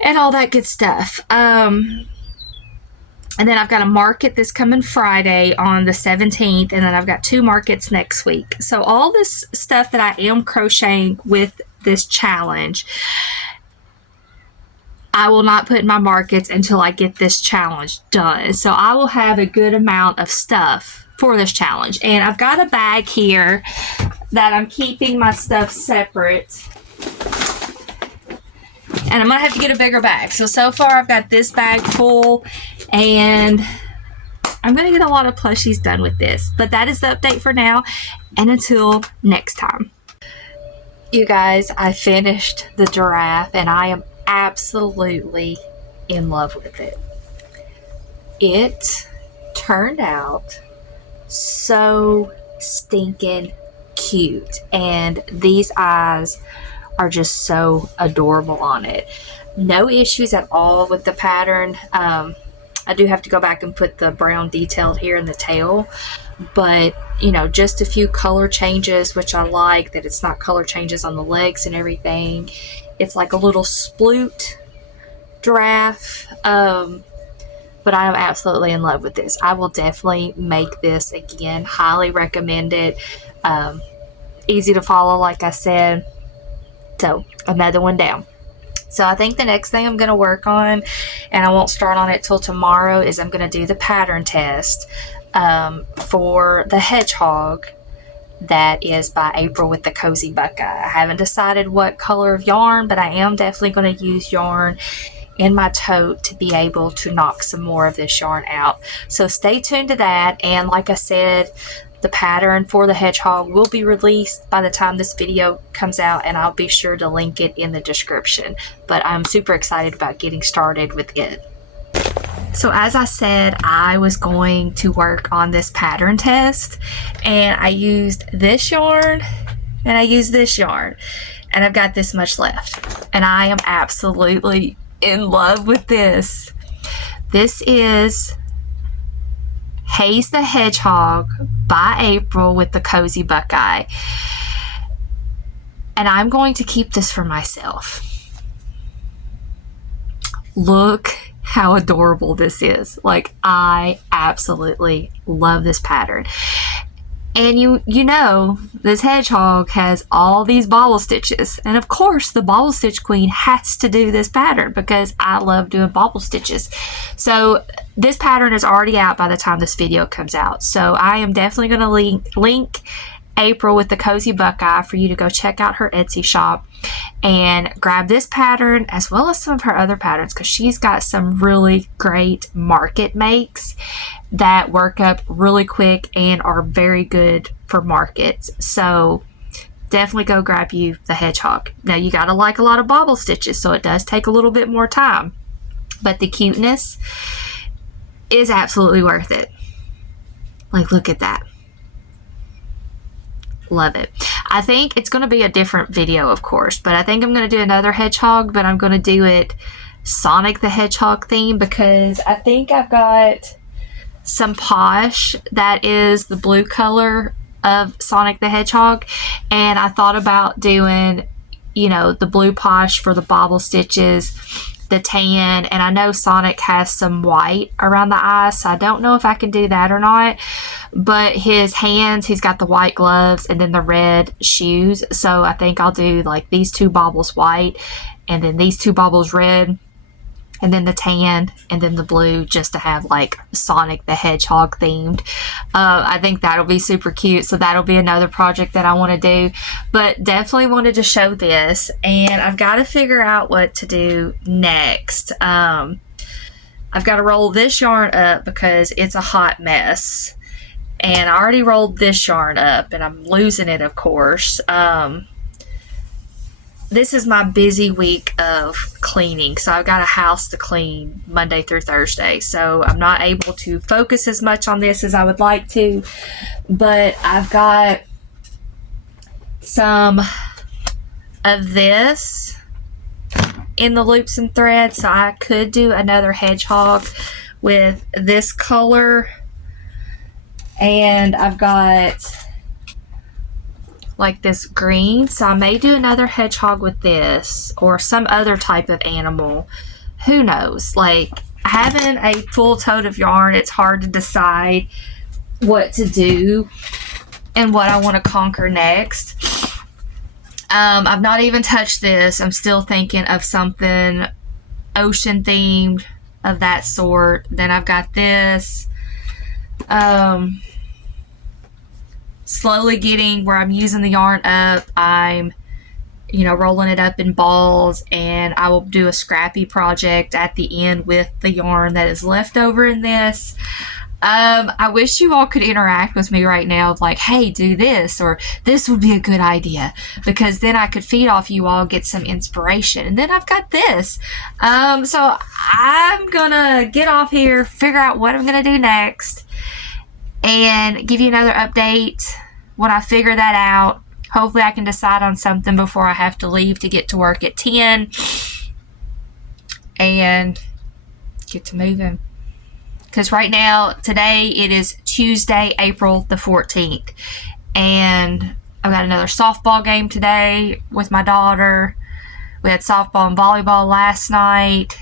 and all that good stuff. And then I've got a market this coming Friday on the 17th, and then I've got 2 markets next week. So all this stuff that I am crocheting with this challenge, I will not put in my markets until I get this challenge done. So I will have a good amount of stuff for this challenge. And I've got a bag here that I'm keeping my stuff separate. And I'm going to have to get a bigger bag. So far I've got this bag full, and I'm going to get a lot of plushies done with this. But that is the update for now, and until next time. You guys, I finished the giraffe, and I am absolutely in love with it. It turned out so stinking cute, and these eyes are just so adorable on it. No issues at all with the pattern. I do have to go back and put the brown detailed here in the tail, but you know, just a few color changes, which I like that it's not color changes on the legs and everything. It's like a little sploot giraffe. But I am absolutely in love with this. I will definitely make this again. Highly recommend it. Easy to follow, like I said. So another one down. So I think the next thing I'm going to work on, and I won't start on it till tomorrow, is I'm going to do the pattern test for the hedgehog that is by April with the Cozy Buckeye. I haven't decided what color of yarn, but I am definitely going to use yarn in my tote to be able to knock some more of this yarn out. So stay tuned to that. And like I said, the pattern for the hedgehog will be released by the time this video comes out, and I'll be sure to link it in the description. But I'm super excited about getting started with it. So as I said, I was going to work on this pattern test, and I used this yarn and I used this yarn, and I've got this much left, and I am absolutely in love with this. This is Haze the Hedgehog by April with the Cozy Buckeye. And I'm going to keep this for myself. Look how adorable this is. Like, I absolutely love this pattern. And you know, this hedgehog has all these bobble stitches. And of course, the bobble stitch queen has to do this pattern because I love doing bobble stitches. So this pattern is already out by the time this video comes out. So I am definitely going to link April with the Cozy Buckeye for you to go check out her Etsy shop and grab this pattern as well as some of her other patterns, because she's got some really great market makes that work up really quick and are very good for markets. So definitely go grab you the hedgehog. Now you gotta like a lot of bobble stitches, so it does take a little bit more time, but the cuteness is absolutely worth it. Like, look at that. Love it. I think it's going to be a different video, of course, but I think I'm going to do another hedgehog, but I'm going to do it Sonic the Hedgehog theme, because I think I've got some Posh that is the blue color of Sonic the Hedgehog, and I thought about doing, you know, the blue Posh for the bobble stitches, the tan, and I know Sonic has some white around the eyes, so I don't know if I can do that or not. But his hands, he's got the white gloves and then the red shoes, so I think I'll do like these two bobbles white and then these two bobbles red and then the tan and then the blue, just to have like Sonic the Hedgehog themed. I think that'll be super cute, so that'll be another project that I want to do. But definitely wanted to show this, and I've got to figure out what to do next. I've got to roll this yarn up because it's a hot mess, and I already rolled this yarn up and I'm losing it, of course. This is my busy week of cleaning, so I've got a house to clean Monday through Thursday, so I'm not able to focus as much on this as I would like to, but I've got some of this in the loops and threads, so I could do another hedgehog with this color, and I've got like this green, so I may do another hedgehog with this or some other type of animal. Who knows? Like, having a full tote of yarn, it's hard to decide what to do and what I want to conquer next. I've not even touched this. I'm still thinking of something ocean themed of that sort. Then I've got this. Slowly getting where I'm using the yarn up. I'm, you know, rolling it up in balls, and I will do a scrappy project at the end with the yarn that is left over in this. I wish you all could interact with me right now of like, hey, do this, or this would be a good idea, because then I could feed off you all, get some inspiration. And then I've got this. So I'm gonna get off here, figure out what I'm gonna do next, and give you another update when I figure that out. Hopefully I can decide on something before I have to leave to get to work at 10 and get to moving. Because right now, today, it is Tuesday, April the 14th. And I've got another softball game today with my daughter. We had softball and volleyball last night.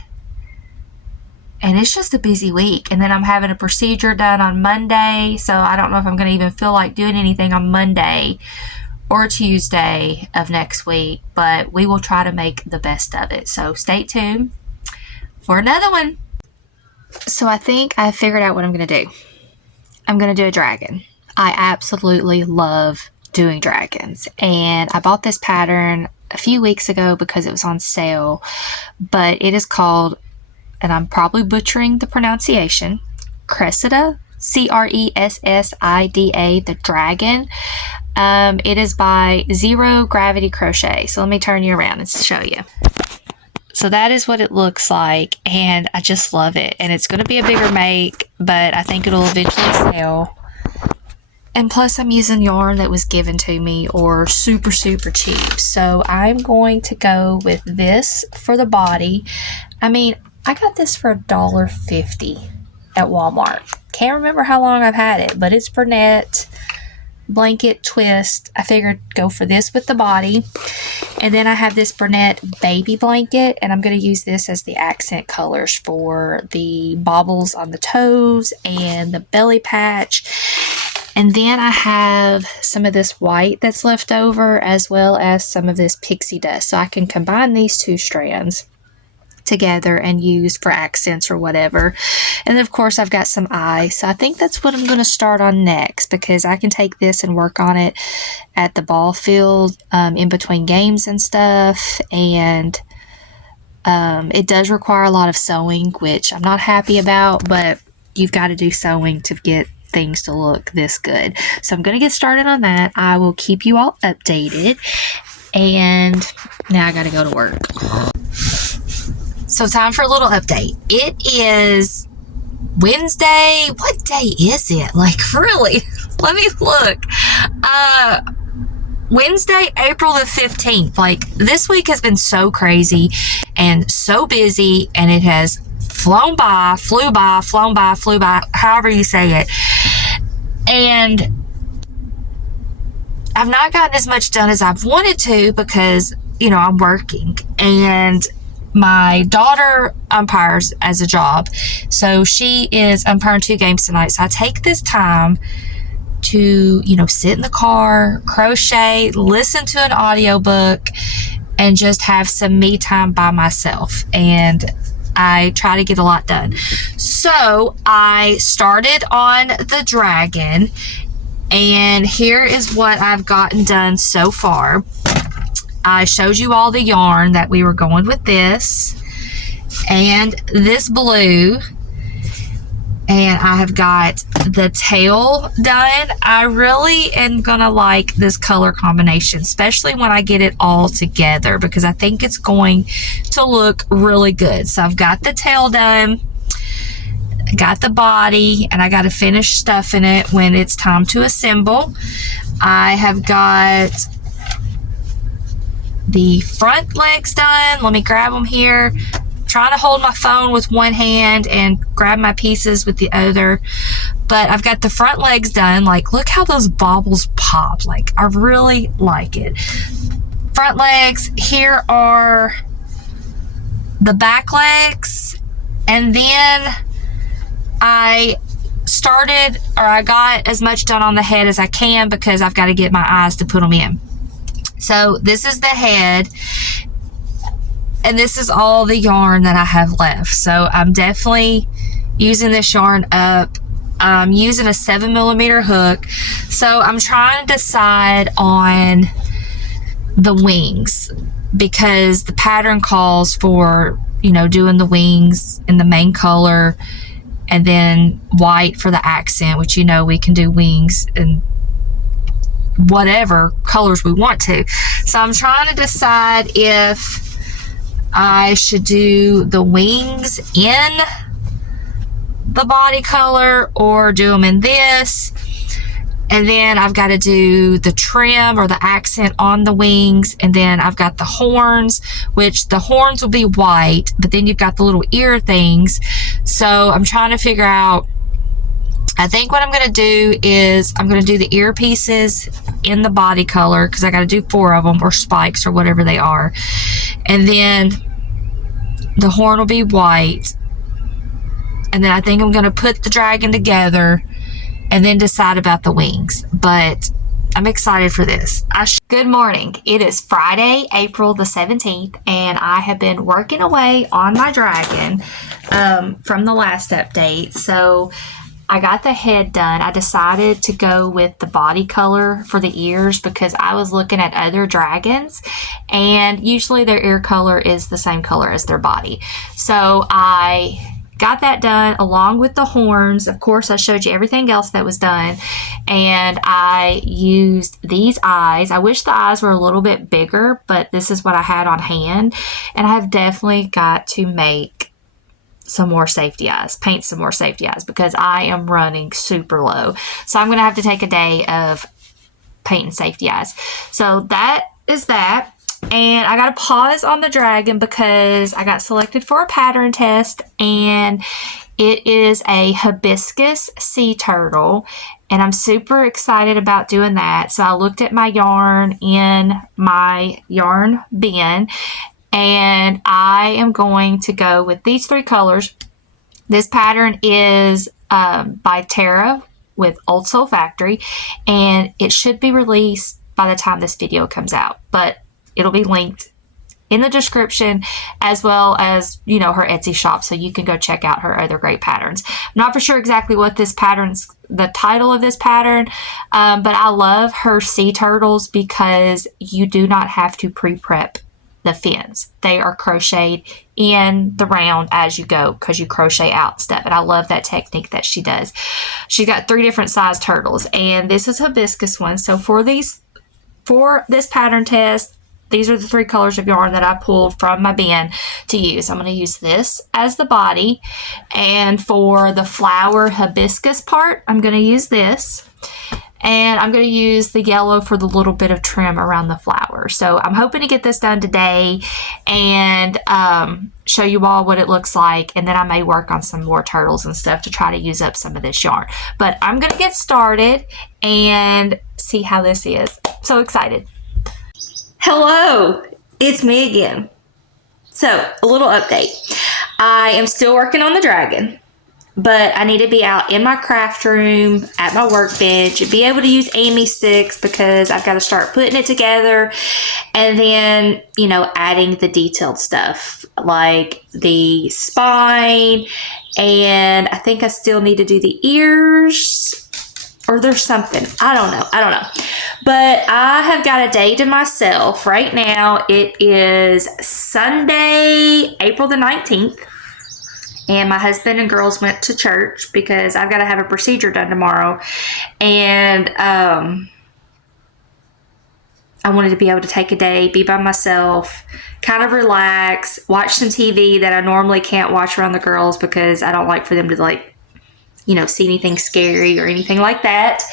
And it's just a busy week. And then I'm having a procedure done on Monday, so I don't know if I'm going to even feel like doing anything on Monday or Tuesday of next week, but we will try to make the best of it. So stay tuned for another one. So I think I figured out what I'm going to do. I'm going to do a dragon. I absolutely love doing dragons. And I bought this pattern a few weeks ago because it was on sale, but it is called, and I'm probably butchering the pronunciation, Cressida, C-R-E-S-S-I-D-A, the dragon. It is by Zero Gravity Crochet. So let me turn you around and show you. So that is what it looks like, and I just love it. And it's going to be a bigger make, but I think it'll eventually sell. And plus I'm using yarn that was given to me or super cheap. So I'm going to go with this for the body. I mean, I got this for $1.50 at Walmart. can't remember how long I've had it, but it's Bernette blanket twist. I figured go for this with the body. And then I have this Bernette baby blanket, and I'm going to use this as the accent colors for the baubles on the toes and the belly patch. And then I have some of this white that's left over, as well as some of this pixie dust. So I can combine these two strands together and use for accents or whatever. And then of course I've got some eyes. So I think that's what I'm going to start on next, because I can take this and work on it at the ball field in between games and stuff. And it does require a lot of sewing, which I'm not happy about, but you've got to do sewing to get things to look this good. So I'm going to get started on that. I will keep you all updated. And now I got to go to work. So time for a little update. It is Wednesday. What day is it? Like, really? Let me look. Wednesday, April the 15th. Like, this week has been so crazy and so busy, and it has flown by, flew by, flown by, flew by, however you say it. And I've not gotten as much done as I've wanted to because, you know, I'm working. And my daughter umpires as a job, so she is umpiring 2 games tonight. So I take this time to, you know, sit in the car, crochet, listen to an audiobook, and just have some me time by myself. And I try to get a lot done. So I started on the dragon, and here is what I've gotten done so far. I showed you all the yarn that we were going with this and this blue, and I have got the tail done. I really am gonna like this color combination, especially when I get it all together, because I think it's going to look really good. So I've got the tail done, got the body, and I got to finish stuffing it when it's time to assemble. I have got the front legs done. Let me grab them here. I'm trying to hold my phone with one hand and grab my pieces with the other, but I've got the front legs done. Like, look how those baubles pop. Like, I really like it. Front legs. Here are the back legs, and then I got as much done on the head as I can because I've got to get my eyes to put them in. So this is the head, and this is all the yarn that I have left. So I'm definitely using this yarn up. I'm using a 7mm hook. So I'm trying to decide on the wings, because the pattern calls for, you know, doing the wings in the main color and then white for the accent, which, you know, we can do wings in whatever colors we want to. So I'm trying to decide if I should do the wings in the body color or do them in this. And then I've got to do the trim or the accent on the wings. And then I've got the horns, which the horns will be white, but then you've got the little ear things. So I'm trying to figure out, I think what I'm going to do is I'm going to do the earpieces in the body color, because I got to do 4 of them, or spikes, or whatever they are. And then the horn will be white. And then I think I'm going to put the dragon together and then decide about the wings. But I'm excited for this. Good morning. It is Friday, April the 17th, and I have been working away on my dragon from the last update. So I got the head done. I decided to go with the body color for the ears because I was looking at other dragons, and usually their ear color is the same color as their body. So I got that done along with the horns. Of course, I showed you everything else that was done, and I used these eyes. I wish the eyes were a little bit bigger, but this is what I had on hand, and I have definitely got to make some more safety eyes, paint some more safety eyes, because I am running super low. So I'm going to have to take a day of painting safety eyes. So that is that. And I got to pause on the dragon because I got selected for a pattern test, and It is a hibiscus sea turtle, and I'm super excited about doing that. So I looked at my yarn in my yarn bin, and I am going to go with these 3 colors. This pattern is by Tara with Old Soul Factory, and it should be released by the time this video comes out, but it'll be linked in the description, as well as, you know, her Etsy shop, so you can go check out her other great patterns. I'm not for sure exactly what this pattern's, the title of this pattern, but I love her sea turtles because you do not have to pre-prep the fins. They are crocheted in the round as you go because you crochet out stuff, and I love that technique that she does. She's got 3 different size turtles, and this is hibiscus one. So for this pattern test, these are the 3 colors of yarn that I pulled from my bin to use. I'm going to use this as the body, and for the flower hibiscus part, I'm going to use this. And I'm going to use the yellow for the little bit of trim around the flower. So I'm hoping to get this done today and show you all what it looks like. And then I may work on some more turtles and stuff to try to use up some of this yarn. But I'm going to get started and see how this is. So excited. Hello, it's me again. So a little update. I am still working on the dragon, but I need to be out in my craft room at my workbench and be able to use Amy sticks because I've got to start putting it together and then, you know, adding the detailed stuff like the spine, and I think I still need to do the ears, or there's something. I don't know. But I have got a day to myself right now. It is Sunday, April the 19th. And my husband and girls went to church because I've got to have a procedure done tomorrow. And I wanted to be able to take a day, be by myself, kind of relax, watch some TV that I normally can't watch around the girls because I don't like for them to, like, you know, see anything scary or anything like that.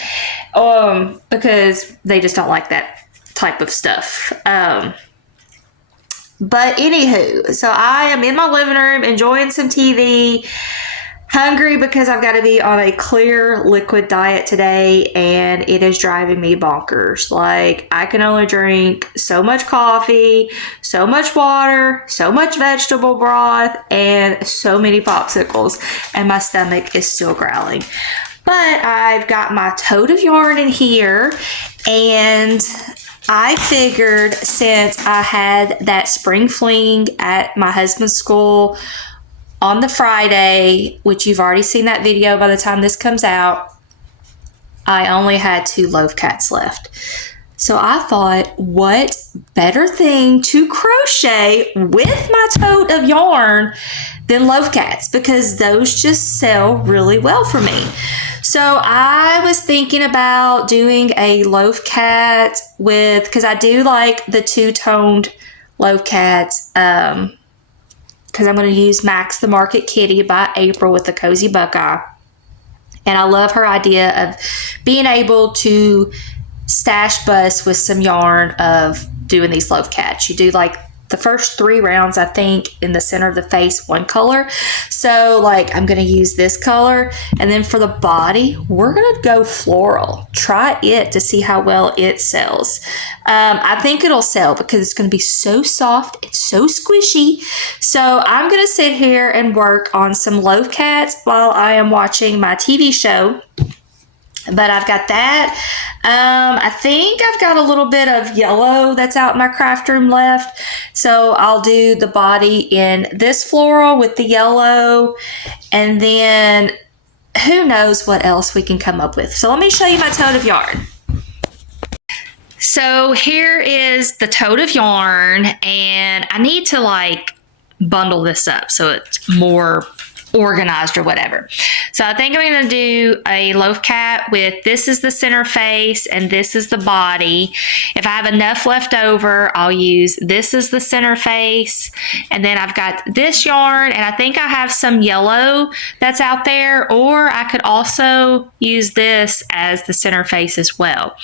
Because they just don't like that type of stuff. But anywho, so I am in my living room enjoying some TV, hungry because I've got to be on a clear liquid diet today, and it is driving me bonkers. Like, I can only drink so much coffee, so much water, so much vegetable broth, and so many popsicles, and my stomach is still growling. But I've got my tote of yarn in here, and I figured since I had that spring fling at my husband's school on the Friday, which you've already seen that video by the time this comes out, I only had 2 loaf cats left. So I thought, what better thing to crochet with my tote of yarn than loaf cats, because those just sell really well for me. So I was thinking about doing a loaf cat with, because I do like the 2-toned loaf cats, because I'm going to use Max the Market Kitty by April with the Cozy Buckeye. And I love her idea of being able to stash bust with some yarn of doing these loaf cats. You do like the first 3 rounds, I think, in the center of the face, one color. So like I'm going to use this color, and then for the body, we're going to go floral. Try it to see how well it sells. I think it'll sell because it's going to be so soft. It's so squishy. So I'm going to sit here and work on some loaf cats while I am watching my TV show. But I've got that. I think I've got a little bit of yellow that's out in my craft room left. So I'll do the body in this floral with the yellow. And then who knows what else we can come up with. So let me show you my tote of yarn. So here is the tote of yarn. And I need to like bundle this up so it's more organized or whatever. So I think I'm going to do a loaf cat with, this is the center face and this is the body. If I have enough left over, I'll use this is the center face, and then I've got this yarn, and I think I have some yellow that's out there, or I could also use this as the center face as well.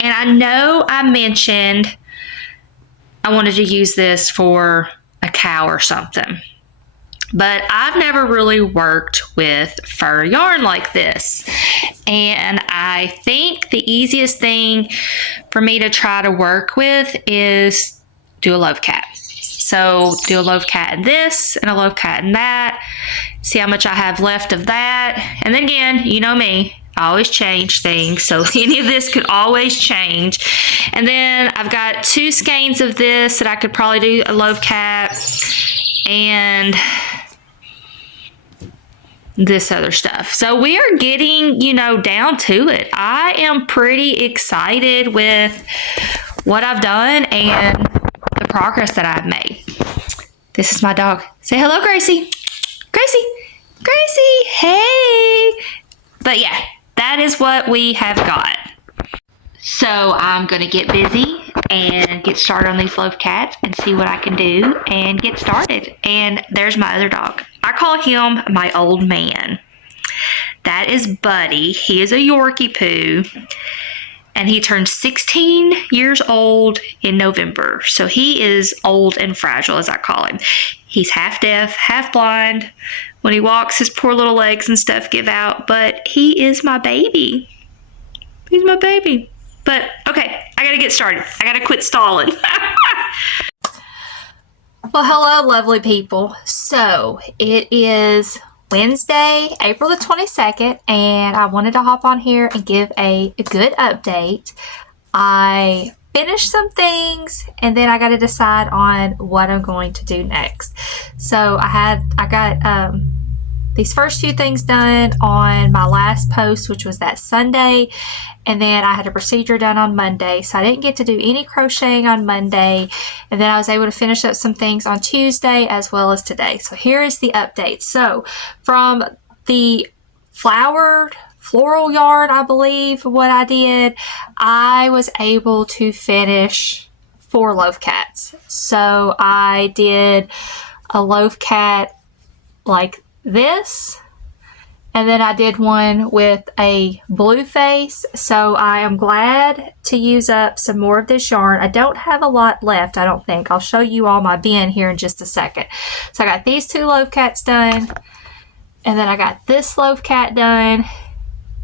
And I know I mentioned I wanted to use this for a cow or something. but I've never really worked with fur yarn like this. And I think the easiest thing for me to try to work with is do a love cat. So do a love cat in this and a love cat in that. See how much I have left of that. And then again, you know me, I always change things. So any of this could always change. And then I've got 2 skeins of this that I could probably do a love cat. And this other stuff. So we are getting, you know, down to it. I am pretty excited with what I've done and the progress that I've made. This is my dog. Say hello, Gracie. Gracie. Gracie. Hey. But yeah, that is what we have got. So I'm going to get busy and get started on these love cats and see what I can do and get started. And there's my other dog. I call him my old man. That is Buddy. He is a Yorkie poo. And he turned 16 years old in November. So he is old and fragile, as I call him. He's half deaf, half blind. When he walks, his poor little legs and stuff give out. But he is my baby. He's my baby. But, okay, I gotta get started. I gotta quit stalling. Well, hello, lovely people. So, it is Wednesday, April the 22nd, and I wanted to hop on here and give a good update. I finished some things, and then I got to decide on what I'm going to do next. So, I got these first few things done on my last post, which was that Sunday, and then I had a procedure done on Monday, so I didn't get to do any crocheting on Monday, and then I was able to finish up some things on Tuesday as well as today. So here is the update. So from the floral yarn, I believe what I did, I was able to finish 4 loaf cats. So I did a loaf cat like this, and then I did one with a blue face. So I am glad to use up some more of this yarn. I don't have a lot left, I don't think. I'll show you all my bin here in just a second. So I got these 2 loaf cats done, and then I got this loaf cat done,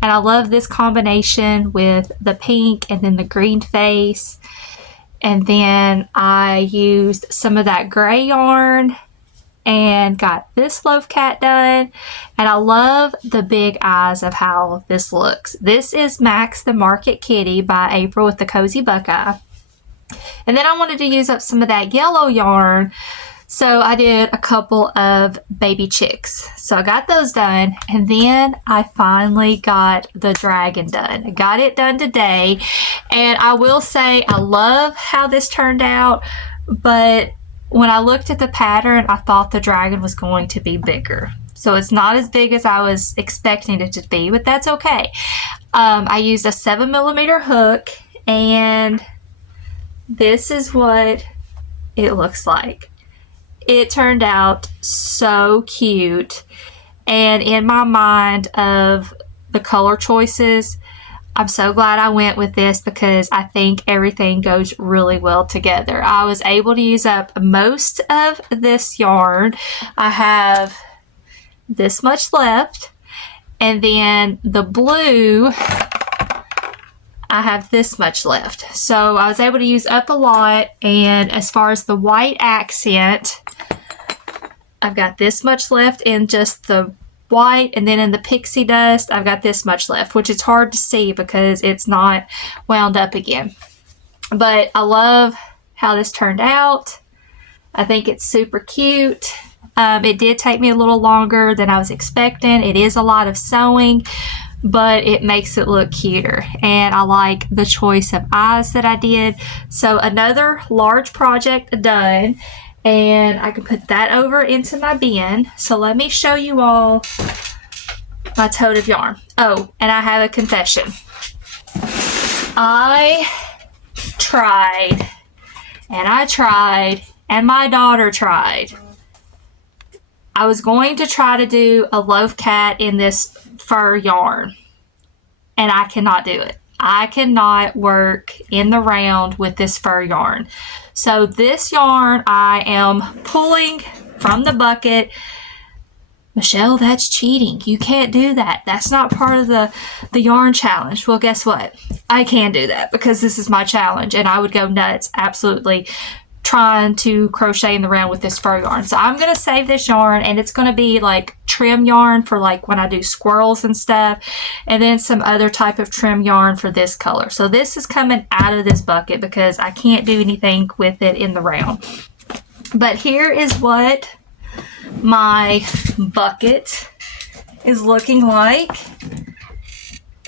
and I love this combination with the pink and then the green face. And then I used some of that gray yarn and got this loaf cat done, and I love the big eyes of how this looks. This is Max the Market Kitty by April with the Cozy Buckeye. And then I wanted to use up some of that yellow yarn, so I did a couple of baby chicks. So I got those done, and then I finally got the dragon done. I got it done today, and I will say I love how this turned out, but when I looked at the pattern, I thought the dragon was going to be bigger. So it's not as big as I was expecting it to be, but that's okay. I used a 7mm hook, and this is what it looks like. It turned out so cute. And in my mind of the color choices, I'm so glad I went with this because I think everything goes really well together. I was able to use up most of this yarn. I have this much left, and then the blue, I have this much left. So I was able to use up a lot, and as far as the white accent, I've got this much left in just the white, and then in the pixie dust I've got this much left, which is hard to see because it's not wound up again. But I love how this turned out. I think it's super cute. It did take me a little longer than I was expecting. It is a lot of sewing, but it makes it look cuter, and I like the choice of eyes that I did. So another large project done, and I can put that over into my bin. So let me show you all my tote of yarn. Oh, and I have a confession. I tried, and my daughter tried. I was going to try to do a loaf cat in this fur yarn, and I cannot do it. I cannot work in the round with this fur yarn. So this yarn I am pulling from the bucket. Michelle, that's cheating. You can't do that. That's not part of the yarn challenge. Well, guess what? I can do that because this is my challenge, and I would go nuts, absolutely, trying to crochet in the round with this fur yarn. So I'm going to save this yarn, and it's going to be like trim yarn for like when I do squirrels and stuff, and then some other type of trim yarn for this color. So this is coming out of this bucket because I can't do anything with it in the round. But here is what my bucket is looking like.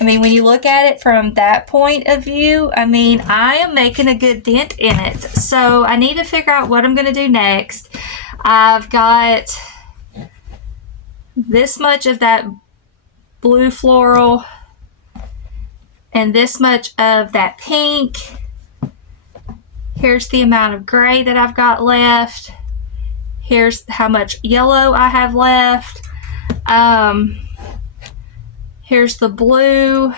I mean, when you look at it from that point of view, I mean, I am making a good dent in it. So I need to figure out what I'm going to do next. I've got this much of that blue floral and this much of that pink. Here's the amount of gray that I've got left. Here's how much yellow I have left. Here's the blue,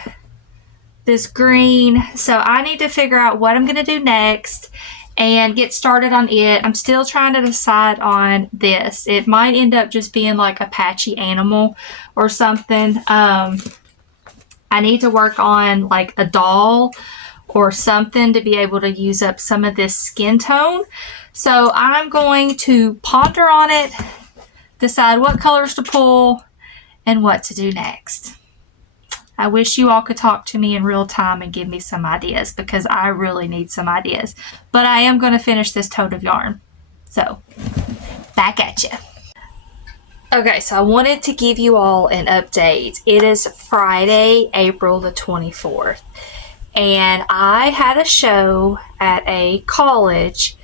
this green. So I need to figure out what I'm going to do next and get started on it. I'm still trying to decide on this. It might end up just being like a patchy animal or something. I need to work on like a doll or something to be able to use up some of this skin tone. So I'm going to ponder on it, decide what colors to pull, and what to do next. I wish you all could talk to me in real time and give me some ideas because I really need some ideas. But I am going to finish this tote of yarn. So, back at you. Okay, so I wanted to give you all an update. It is Friday, April the 24th. And I had a show at a college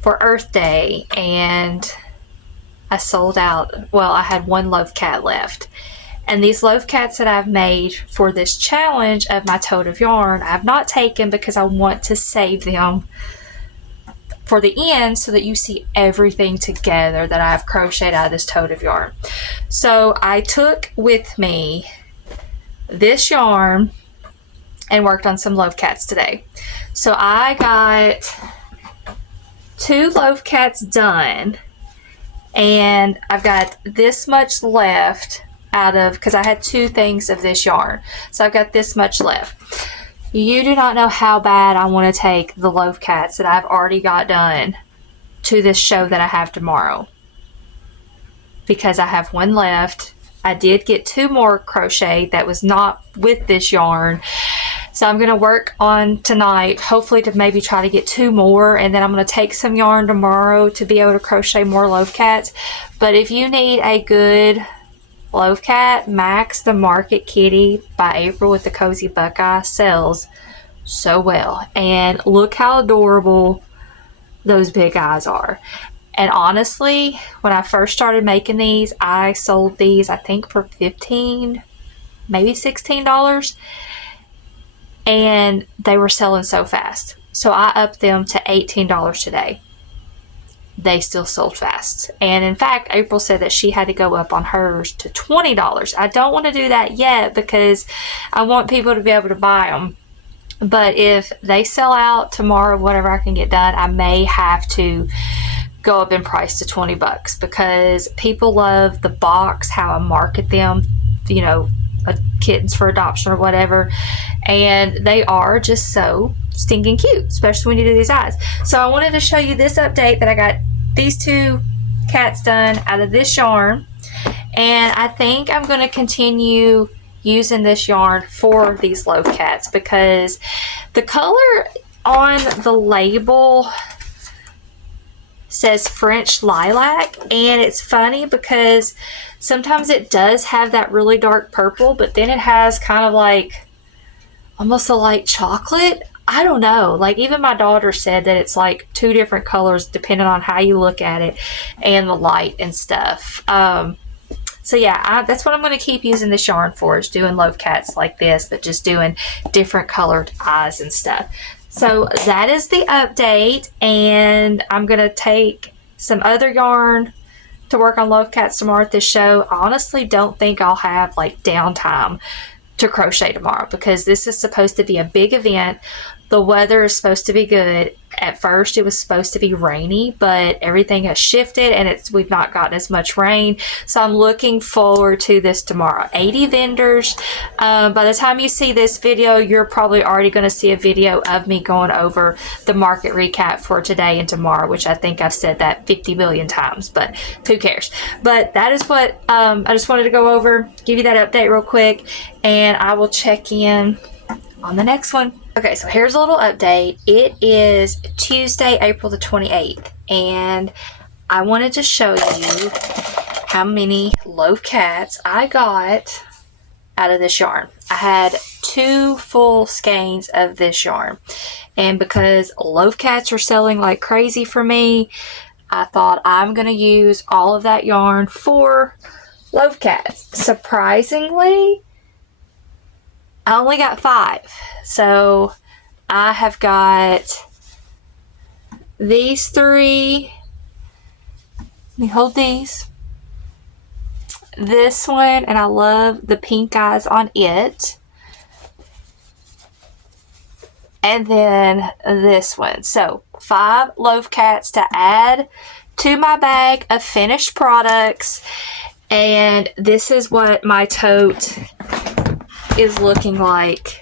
for Earth Day, and I sold out. Well, I had one loaf cat left. And these loaf cats that I've made for this challenge of my tote of yarn, I've not taken because I want to save them for the end so that you see everything together that I've crocheted out of this tote of yarn. So I took with me this yarn and worked on some loaf cats today. So I got 2 loaf cats done, and I've got this much left out of, because I had 2 things of this yarn. So I've got this much left. You do not know how bad I want to take the loaf cats that I've already got done to this show that I have tomorrow, because I have 1 left. I did get 2 more crochet that was not with this yarn. So I'm going to work on tonight, hopefully to maybe try to get 2 more, and then I'm going to take some yarn tomorrow to be able to crochet more loaf cats. But if you need a good loaf cat, Max the Market Kitty by April with the Cozy Buckeye sells so well. And look how adorable those big eyes are. And honestly, when I first started making these, I sold these, I think, for $15, maybe $16. And they were selling so fast. So I upped them to $18 today. They still sold fast. And in fact, April said that she had to go up on hers to $20. I don't want to do that yet because I want people to be able to buy them. But if they sell out tomorrow, whatever I can get done, I may have to go up in price to $20 because people love the box, how I market them, you know, kittens for adoption or whatever, and they are just so stinking cute, especially when you do these eyes. So I wanted to show you this update that I got these 2 cats done out of this yarn, and I think I'm going to continue using this yarn for these loaf cats because the color on the label says French lilac, and it's funny because sometimes it does have that really dark purple, but then it has kind of like almost a light chocolate. I don't know, like even my daughter said that it's like 2 different colors depending on how you look at it and the light and stuff. So yeah, that's what I'm going to keep using this yarn for, is doing loaf cats like this, but just doing different colored eyes and stuff. So that is the update, and I'm going to take some other yarn to work on loaf cats tomorrow at this show. I honestly don't think I'll have like downtime to crochet tomorrow because this is supposed to be a big event. The weather is supposed to be good. At first it was supposed to be rainy, but everything has shifted and we've not gotten as much rain. So I'm looking forward to this tomorrow. 80 vendors. By the time you see this video, you're probably already going to see a video of me going over the market recap for today and tomorrow, which I think I've said that 50 million times, but who cares? But that is what I just wanted to go over, give you that update real quick, and I will check in on the next one. Okay, so here's a little update. It is Tuesday, April the 28th, and I wanted to show you how many loaf cats I got out of this yarn. I had 2 full skeins of this yarn, and because loaf cats are selling like crazy for me, I thought I'm gonna use all of that yarn for loaf cats. Surprisingly, I only got 5. So I have got these 3. Let me hold these. This one, and I love the pink eyes on it. And then this one. So 5 loaf cats to add to my bag of finished products. And this is what my tote is looking like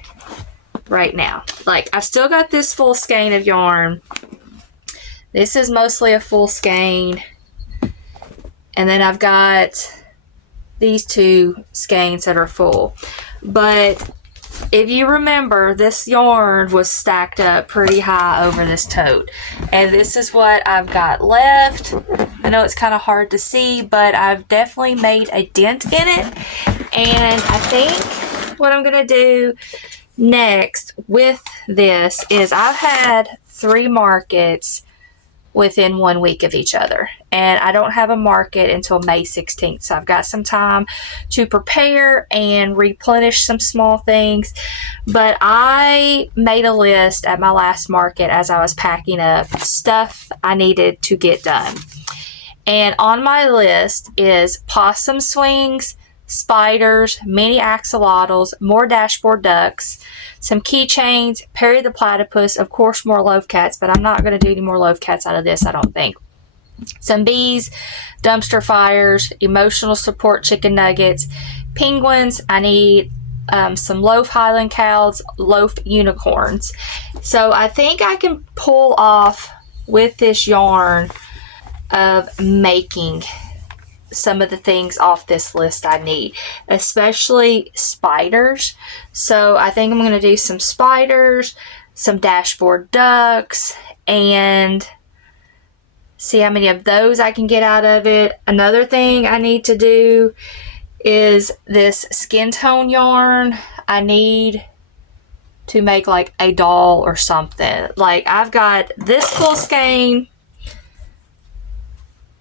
right now. Like, I've still got this full skein of yarn. This is mostly a full skein. And then I've got these 2 skeins that are full. But if you remember, this yarn was stacked up pretty high over this tote. And this is what I've got left. I know it's kind of hard to see, but I've definitely made a dent in it. And I think what I'm going to do next with this is I've had 3 markets within 1 week of each other, and I don't have a market until May 16th, so I've got some time to prepare and replenish some small things. But I made a list at my last market as I was packing up stuff I needed to get done, and on my list is possum swings, spiders, mini axolotls, more dashboard ducks, some keychains, Perry the platypus, of course more loaf cats, but I'm not going to do any more loaf cats out of this, I don't think. Some bees, dumpster fires, emotional support chicken nuggets, penguins. I need some loaf Highland cows, loaf unicorns. So I think I can pull off with this yarn of making some of the things off this list I need, especially spiders. So I think I'm going to do some spiders, some dashboard ducks, and see how many of those I can get out of it. Another thing I need to do is this skin tone yarn. I need to make like a doll or something. Like, I've got this full skein,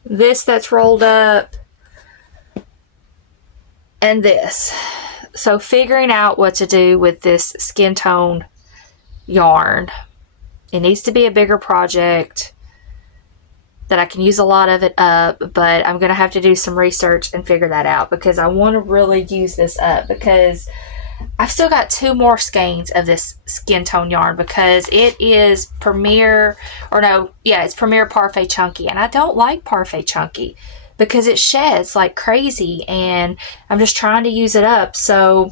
this that's rolled up, and this. So figuring out what to do with this skin tone yarn. It needs to be a bigger project that I can use a lot of it up, but I'm going to have to do some research and figure that out, because I want to really use this up, because I've still got 2 more skeins of this skin tone yarn, because it is it's Premier Parfait Chunky, and I don't like Parfait Chunky because it sheds like crazy, and I'm just trying to use it up. So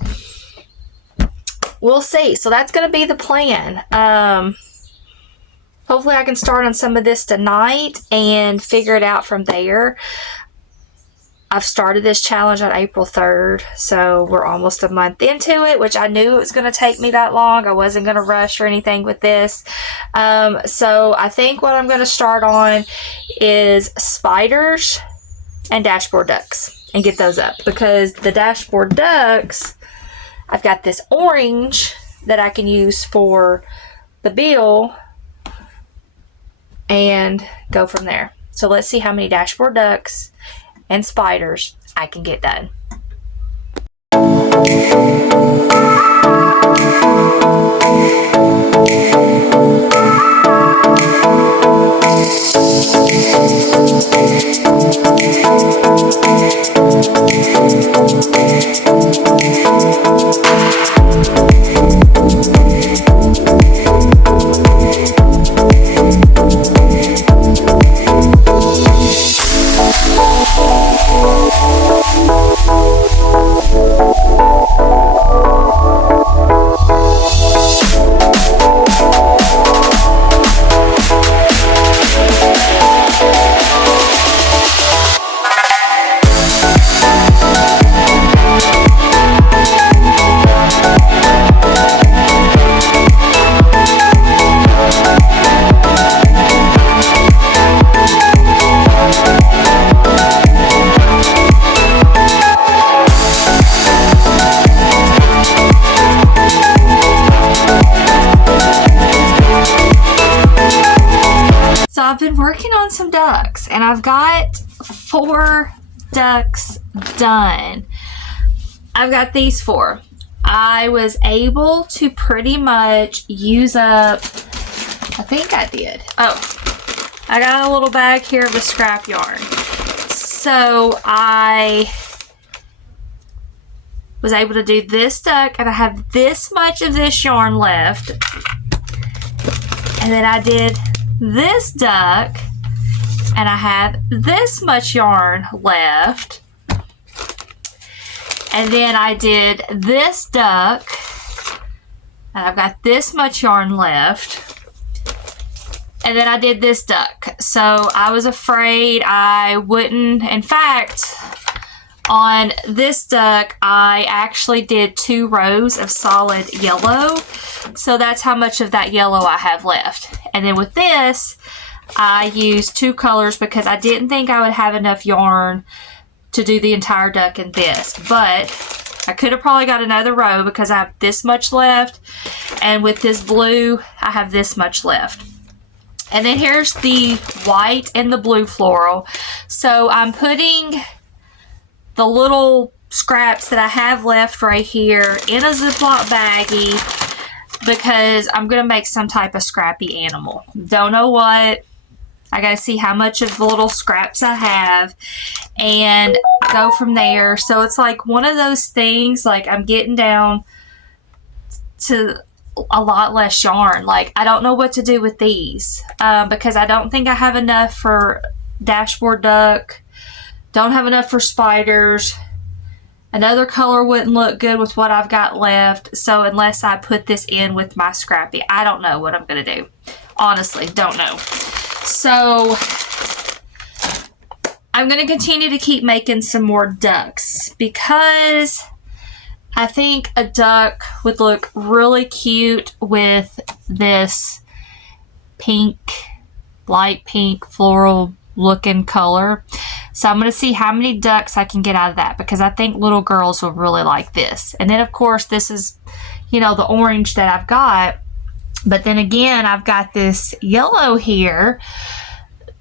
we'll see. So that's going to be the plan. Hopefully I can start on some of this tonight and figure it out from there. I've started this challenge on April 3rd, so we're almost a month into it, which I knew it was going to take me that long. I wasn't going to rush or anything with this. So I think what I'm going to start on is spiders and dashboard ducks and get those up, because the dashboard ducks, I've got this orange that I can use for the bill and go from there. So let's see how many dashboard ducks and spiders I can get done. ducks, and I've got 4 ducks done. I've got these 4. I was able to pretty much use up, I think I did. Oh, I got a little bag here of the scrap yarn. So I was able to do this duck, and I have this much of this yarn left. And then I did this duck, and I have this much yarn left. And then I did this duck, and I've got this much yarn left. And then I did this duck. So I was afraid I wouldn't. In fact, on this duck, I actually did 2 rows of solid yellow. So that's how much of that yellow I have left. And then with this, I used 2 colors because I didn't think I would have enough yarn to do the entire duck in this. But I could have probably got another row because I have this much left. And with this blue, I have this much left. And then here's the white and the blue floral. So I'm putting the little scraps that I have left right here in a Ziploc baggie because I'm going to make some type of scrappy animal. Don't know what. I got to see how much of the little scraps I have and go from there. So it's like one of those things, like I'm getting down to a lot less yarn. Like I don't know what to do with these because I don't think I have enough for dashboard duck. Don't have enough for spiders. Another color wouldn't look good with what I've got left. So unless I put this in with my scrappy, I don't know what I'm going to do. Honestly, don't know. So I'm going to continue to keep making some more ducks because I think a duck would look really cute with this pink, light pink floral looking color. So I'm going to see how many ducks I can get out of that because I think little girls will really like this. And then of course this is, you know, the orange that I've got. But then again, I've got this yellow here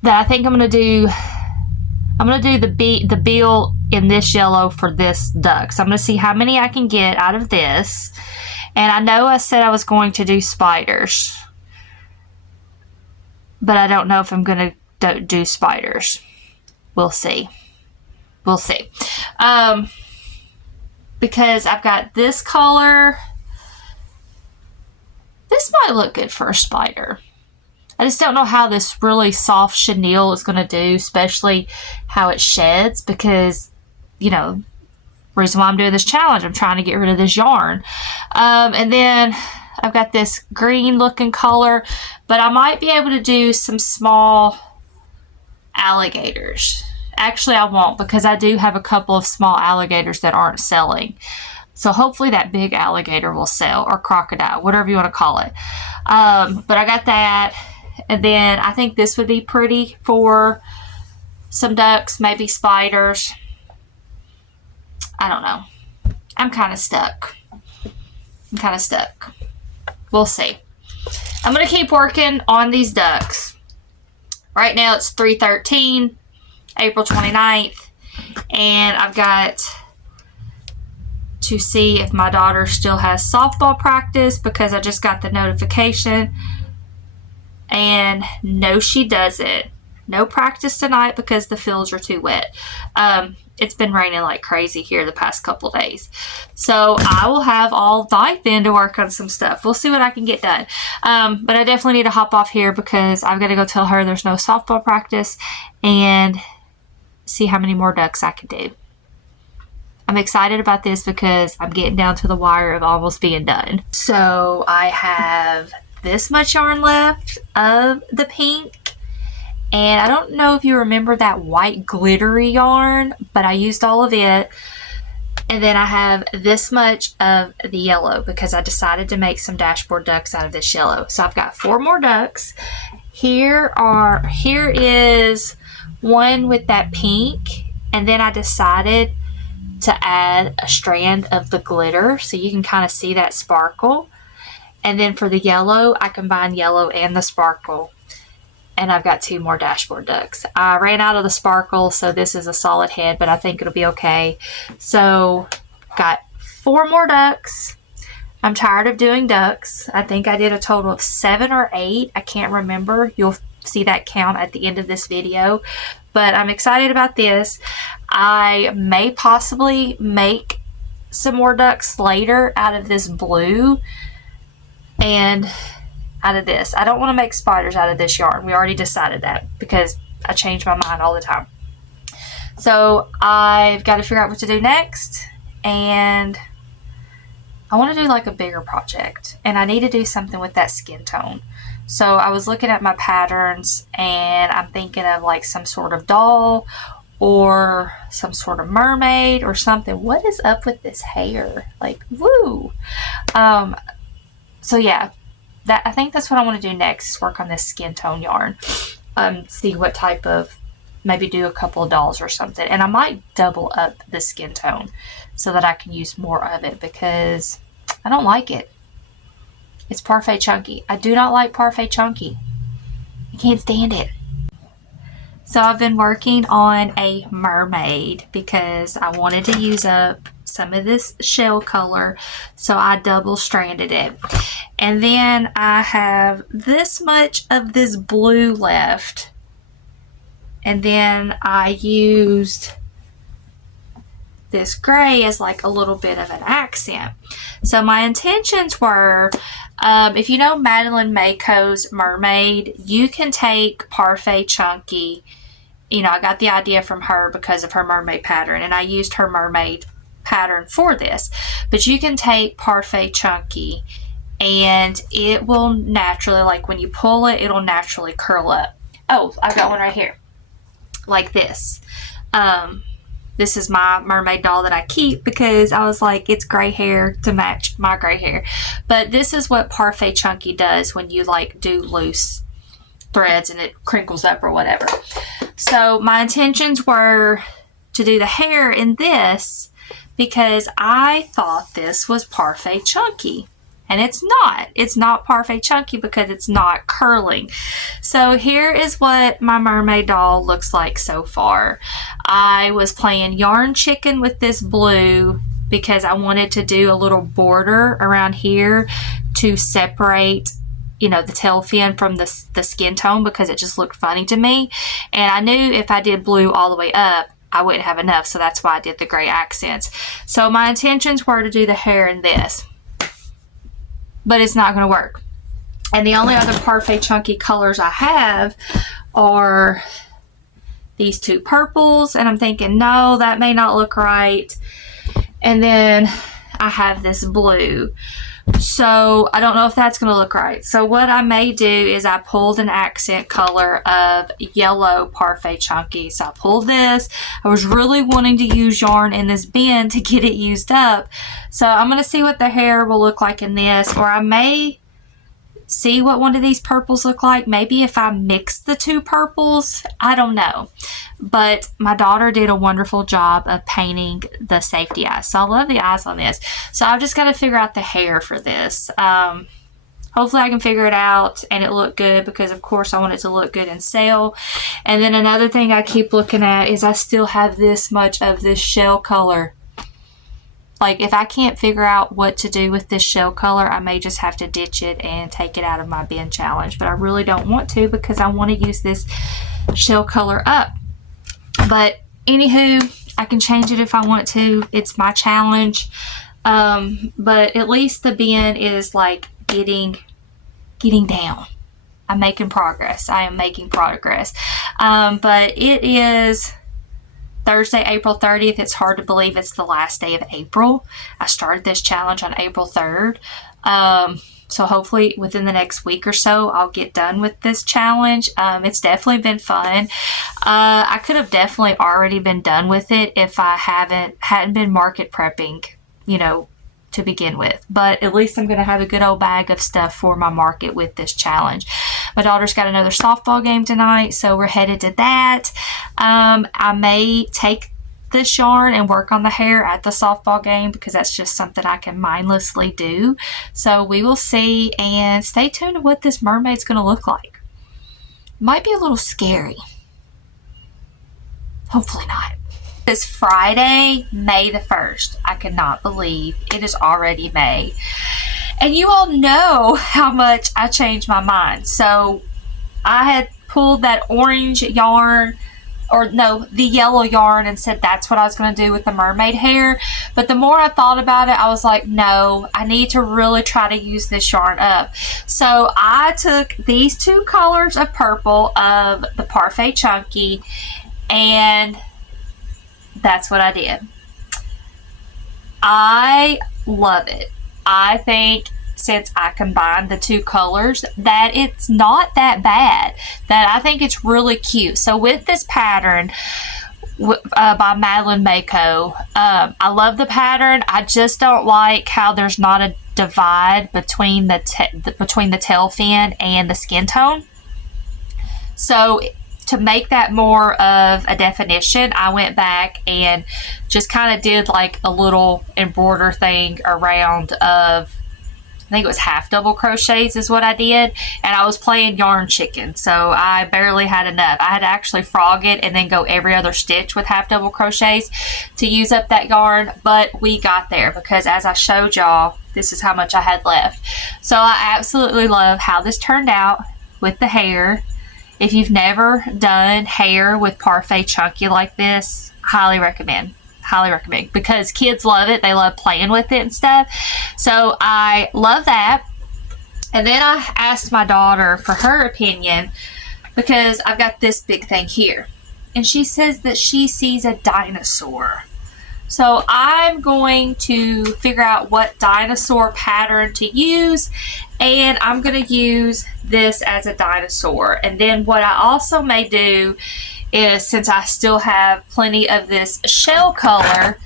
that I think I'm going to do. I'm going to do the bill in this yellow for this duck. So I'm going to see how many I can get out of this. And I know I said I was going to do spiders, but I don't know if I'm going to do spiders. We'll see. We'll see. Because I've got this color. This might look good for a spider. I just don't know how this really soft chenille is going to do, especially how it sheds because, you know, reason why I'm doing this challenge, I'm trying to get rid of this yarn. And then I've got this green looking color, but I might be able to do some small alligators. Actually, I won't because I do have a couple of small alligators that aren't selling. So hopefully that big alligator will sell, or crocodile, whatever you want to call it. But I got that. And then I think this would be pretty for some ducks, maybe spiders. I don't know. I'm kind of stuck. We'll see. I'm going to keep working on these ducks. Right now it's 3/13, April 29th. And I've got to see if my daughter still has softball practice because I just got the notification. And no, she doesn't. No practice tonight because the fields are too wet. It's been raining like crazy here the past couple days. So I will have all night then to work on some stuff. We'll see what I can get done. But I definitely need to hop off here because I've got to go tell her there's no softball practice and see how many more ducks I can do. I'm excited about this because I'm getting down to the wire of almost being done. So I have this much yarn left of the pink, and I don't know if you remember that white glittery yarn, but I used all of it. And then I have this much of the yellow because I decided to make some dashboard ducks out of this yellow. So I've got 4 more ducks. Here is one with that pink, and then I decided to add a strand of the glitter so you can kind of see that sparkle. And then for the yellow, I combine yellow and the sparkle. and I've got 2 more dashboard ducks. I ran out of the sparkle, so this is a solid head, but I think it'll be okay. So got 4 more ducks. I'm tired of doing ducks. I think I did a total of 7 or 8. I can't remember. You'll see that count at the end of this video, but I'm excited about this. I may possibly make some more ducks later out of this blue and out of this. I don't want to make spiders out of this yarn. We already decided that because I change my mind all the time. So I've got to figure out what to do next, and I want to do like a bigger project, and I need to do something with that skin tone. So I was looking at my patterns, and I'm thinking of like some sort of doll or some sort of mermaid or something. What is up with this hair? Like, woo! So yeah, I think that's what I want to do next, is work on this skin tone yarn. See what type of, maybe do a couple of dolls or something. And I might double up the skin tone so that I can use more of it, because I don't like it. It's parfait chunky. I do not like parfait chunky. I can't stand it. So I've been working on a mermaid because I wanted to use up some of this shell color, so I double stranded it. And then I have this much of this blue left, and then I used this gray as like a little bit of an accent. So my intentions were, if you know Madeline Mako's mermaid, you can take parfait chunky. You know, I got the idea from her because of her mermaid pattern, and I used her mermaid pattern for this. But you can take parfait chunky, and it will naturally, like when you pull it, it'll naturally curl up. Oh, I've got one right here, like this. This is my mermaid doll that I keep because I was like, it's gray hair to match my gray hair. But this is what parfait chunky does when you like do loose threads and it crinkles up or whatever. So my intentions were to do the hair in this because I thought this was parfait chunky. And it's not. It's not parfait chunky because it's not curling. So here is what my mermaid doll looks like so far. I was playing yarn chicken with this blue because I wanted to do a little border around here to separate, you know, the tail fin from the skin tone, because it just looked funny to me. And I knew if I did blue all the way up, I wouldn't have enough. So that's why I did the gray accents. So my intentions were to do the hair in this, but it's not going to work. And the only other parfait chunky colors I have are these 2 purples, and I'm thinking, no, that may not look right. And then I have this blue. So I don't know if that's going to look right. So what I may do is I pulled an accent color of yellow parfait chunky. So I pulled this. I was really wanting to use yarn in this bin to get it used up. So I'm going to see what the hair will look like in this, or I may see what one of these purples look like. Maybe if I mix the 2 purples, I don't know. But my daughter did a wonderful job of painting the safety eyes. So I love the eyes on this. So I've just got to figure out the hair for this. Hopefully I can figure it out and it look good, because of course I want it to look good and sell. And then another thing I keep looking at is I still have this much of this shell color. Like, if I can't figure out what to do with this shell color, I may just have to ditch it and take it out of my bin challenge. But I really don't want to, because I want to use this shell color up. But anywho, I can change it if I want to. It's my challenge. But at least the bin is like getting down. I'm making progress. I am making progress. But it is Thursday, April 30th. It's hard to believe it's the last day of April. I started this challenge on April 3rd. So hopefully within the next week or so, I'll get done with this challenge. It's definitely been fun. I could have definitely already been done with it if I hadn't been market prepping, you know, to begin with. But at least I'm going to have a good old bag of stuff for my market with this challenge. My daughter's got another softball game tonight, so we're headed to that. I may take this yarn and work on the hair at the softball game, because that's just something I can mindlessly do. So we will see, and stay tuned to what this mermaid's going to look like. Might be a little scary. Hopefully not. It's Friday, May the 1st. I cannot believe it is already May. And you all know how much I changed my mind. So I had pulled that orange yarn, or no, the yellow yarn, and said that's what I was going to do with the mermaid hair. But the more I thought about it, I was like, no, I need to really try to use this yarn up. So I took these two colors of purple of the Parfait Chunky, and that's what I did. I love it. I think since I combined the two colors that it's not that bad, that I think it's really cute. So with this pattern by Madeline Mako, I love the pattern. I just don't like how there's not a divide between the tail fin and the skin tone. So to make that more of a definition, I went back and just kind of did like a little embroider thing around of, I think it was half double crochets is what I did, and I was playing yarn chicken, so I barely had enough. I had to actually frog it and then go every other stitch with half double crochets to use up that yarn, but we got there because as I showed y'all, this is how much I had left. So I absolutely love how this turned out with the hair. If you've never done hair with Parfait Chunky like this, highly recommend. Highly recommend, because kids love it. They love playing with it and stuff. So I love that. And then I asked my daughter for her opinion because I've got this big thing here. And she says that she sees a dinosaur. So I'm going to figure out what dinosaur pattern to use, and I'm going to use this as a dinosaur. And then what I also may do is, since I still have plenty of this shell color,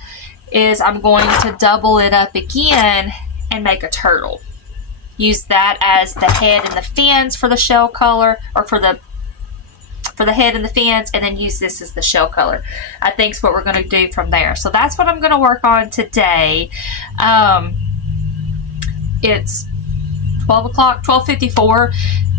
is I'm going to double it up again and make a turtle. Use that as the head and the fins for the shell color, or for the head and the fins, and then use this as the shell color. I think is what we're going to do from there. So that's what I'm going to work on today. It's 12 o'clock, 12:54,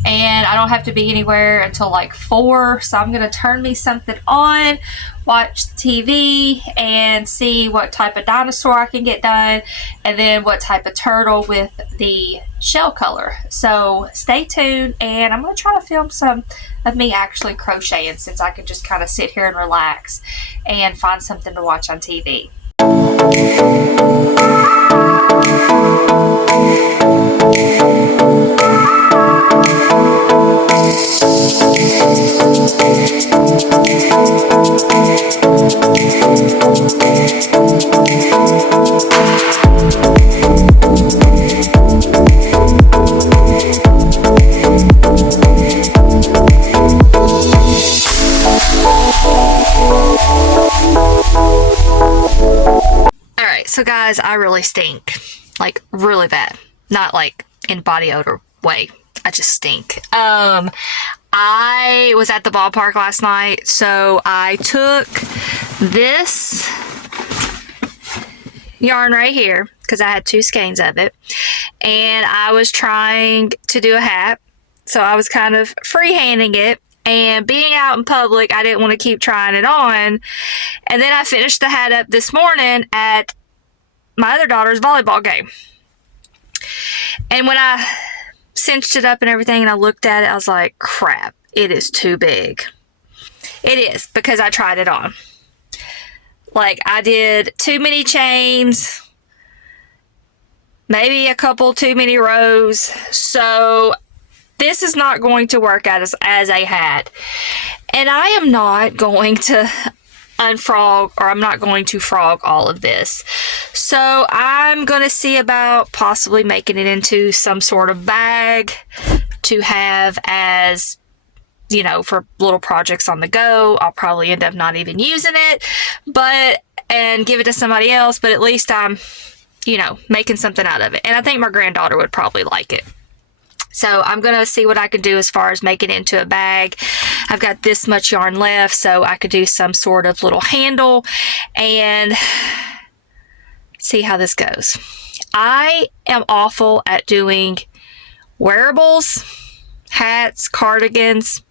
and I don't have to be anywhere until like 4, so I'm going to turn me something on, watch the TV, and see what type of dinosaur I can get done, and then what type of turtle with the shell color. So stay tuned, and I'm going to try to film some of me actually crocheting, since I can just kind of sit here and relax and find something to watch on TV. So guys, I really stink, like really bad, not like in body odor way. I just stink. I was at the ballpark last night, so I took this yarn right here because I had 2 skeins of it, and I was trying to do a hat, so I was kind of freehanding it. And being out in public, I didn't want to keep trying it on. And then I finished the hat up this morning at my other daughter's volleyball game. And when I cinched it up and everything and I looked at it, I was like, crap, it is too big. It is, because I tried it on. Like, I did too many chains, maybe a couple too many rows. So this is not going to work out as a hat. And I am not going to unfrog, or I'm not going to frog all of this. So I'm going to see about possibly making it into some sort of bag to have as, you know, for little projects on the go. I'll probably end up not even using it, and give it to somebody else, but at least I'm, you know, making something out of it. And I think my granddaughter would probably like it. So I'm going to see what I can do as far as making it into a bag. I've got this much yarn left, so I could do some sort of little handle and see how this goes. I am awful at doing wearables, hats, cardigans.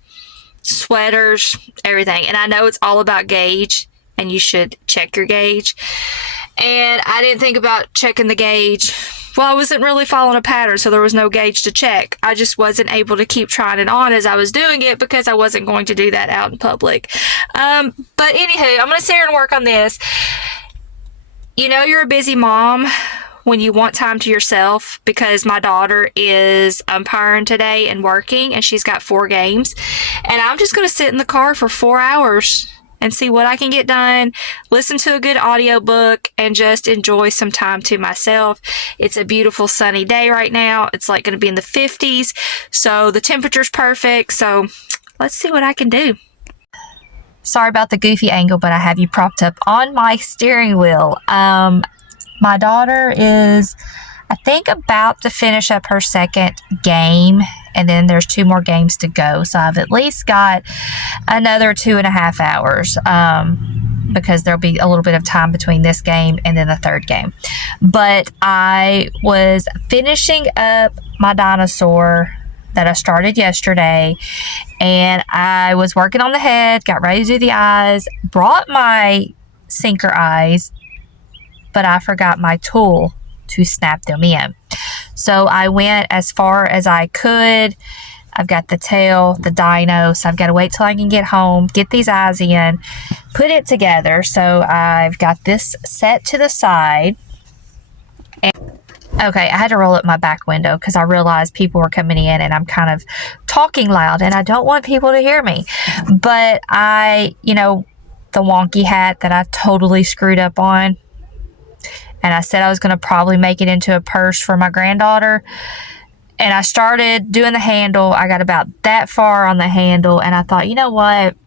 sweaters, everything. And I know it's all about gauge, and you should check your gauge. And I didn't think about checking the gauge. Well, I wasn't really following a pattern, so there was no gauge to check. I just wasn't able to keep trying it on as I was doing it because I wasn't going to do that out in public. But anywho, I'm going to sit here and work on this. You know you're a busy mom when you want time to yourself, because my daughter is umpiring today and working, and she's got 4 games. And I'm just going to sit in the car for 4 hours and see what I can get done, listen to a good audiobook, and just enjoy some time to myself. It's a beautiful sunny day right now. It's like going to be in the 50s, so the temperature's perfect. So let's see what I can do. Sorry about the goofy angle, but I have you propped up on my steering wheel. My daughter is, I think, about to finish up her second game, and then there's 2 more games to go. So I've at least got another 2.5 hours, because there'll be a little bit of time between this game and then the third game. But I was finishing up my dinosaur that I started yesterday, and I was working on the head, got ready to do the eyes, brought my sinker eyes, but I forgot my tool to snap them in. So I went as far as I could. I've got the tail, the dino, so I've got to wait till I can get home, get these eyes in, put it together. So I've got this set to the side. And, okay, I had to roll up my back window because I realized people were coming in and I'm kind of talking loud and I don't want people to hear me. But the wonky hat that I totally screwed up on, and I said I was going to probably make it into a purse for my granddaughter. And I started doing the handle. I got about that far on the handle, and I thought, you know what?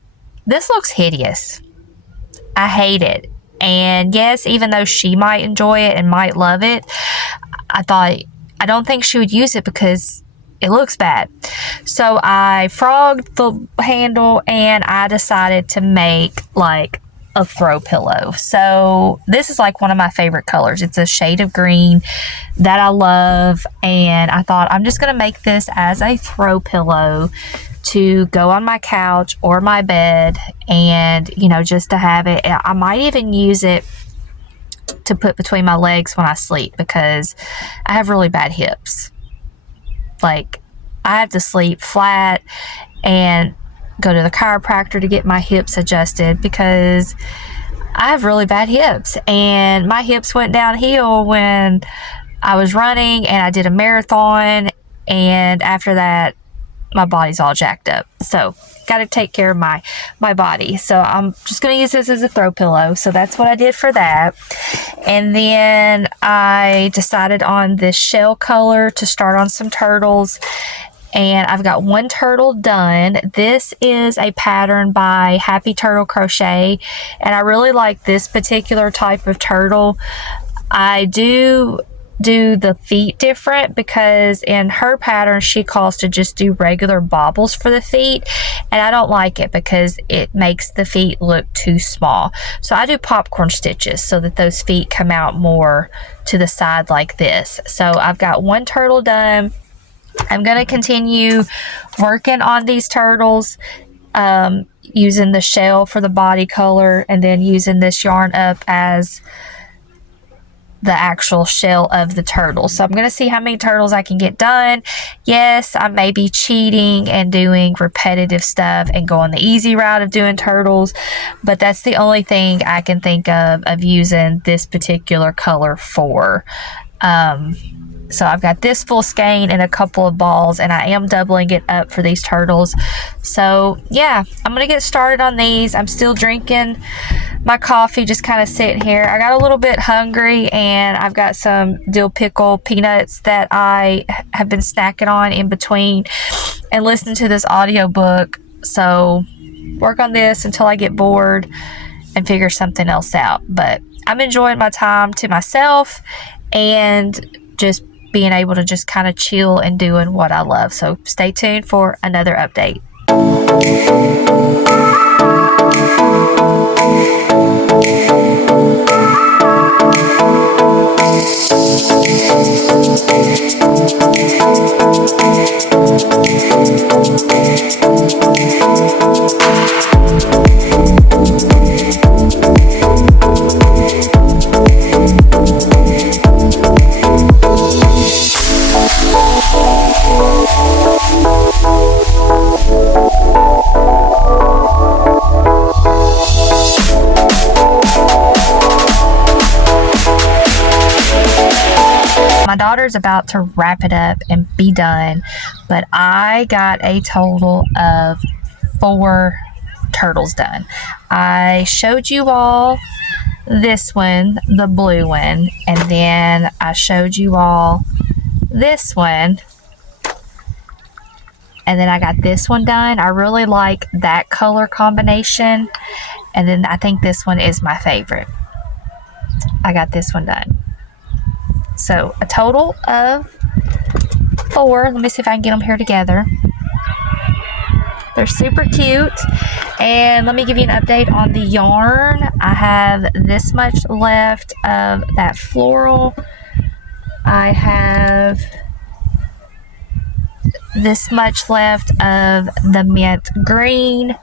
This looks hideous. I hate it. And yes, even though she might enjoy it and might love it, I thought, I don't think she would use it because it looks bad. So I frogged the handle, and I decided to make like a throw pillow. So this is like one of my favorite colors. It's a shade of green that I love, and I thought I'm just going to make this as a throw pillow to go on my couch or my bed, and just to have it. I might even use it to put between my legs when I sleep, because I have really bad hips. Like, I have to sleep flat and go to the chiropractor to get my hips adjusted because I have really bad hips, and my hips went downhill when I was running and I did a marathon, and after that my body's all jacked up. So got to take care of my body. So I'm just going to use this as a throw pillow. So that's what I did for that. And then I decided on this shell color to start on some turtles. And I've got 1 turtle done. This is a pattern by Happy Turtle Crochet, and I really like this particular type of turtle. I do the feet different because in her pattern she calls to just do regular bobbles for the feet, and I don't like it because it makes the feet look too small. So I do popcorn stitches so that those feet come out more to the side like this. So I've got 1 turtle done. I'm going to continue working on these turtles, using the shell for the body color, and then using this yarn up as the actual shell of the turtle. So I'm going to see how many turtles I can get done. Yes, I may be cheating and doing repetitive stuff and going the easy route of doing turtles, but that's the only thing I can think of using this particular color for. So I've got this full skein and a couple of balls, and I am doubling it up for these turtles. So yeah, I'm going to get started on these. I'm still drinking my coffee, just kind of sitting here. I got a little bit hungry, and I've got some dill pickle peanuts that I have been snacking on in between and listening to this audiobook. So work on this until I get bored and figure something else out. But I'm enjoying my time to myself and just being able to just kind of chill and doing what I love. So stay tuned for another update. daughter's about to wrap it up and be done, but I got a total of 4 turtles done. I showed you all this one, the blue one, and then I showed you all this one, and then I got this one done. I really like that color combination, and then I think this one is my favorite. I got this one done. So a total of 4. Let me see if I can get them here together. They're super cute. And let me give you an update on the yarn. I have this much left of that floral. I have this much left of the mint green.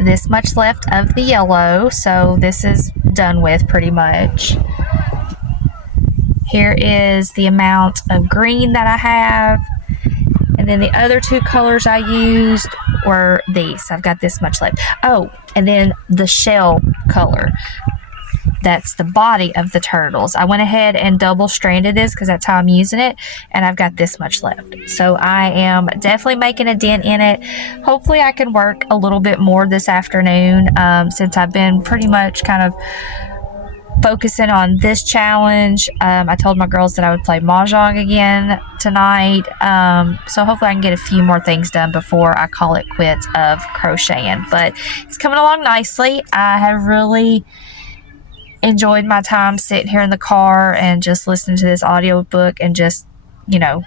This much left of the yellow. So this is done with pretty much. Here is the amount of green that I have. And then the other 2 colors I used were these. I've got this much left. Oh, and then the shell color. That's the body of the turtles. I went ahead and double stranded this because that's how I'm using it. And I've got this much left. So I am definitely making a dent in it. Hopefully I can work a little bit more this afternoon since I've been pretty much kind of focusing on this challenge. I told my girls that I would play Mahjong again tonight. So hopefully I can get a few more things done before I call it quits of crocheting. But it's coming along nicely. I have really enjoyed my time sitting here in the car and just listening to this audiobook and just, you know,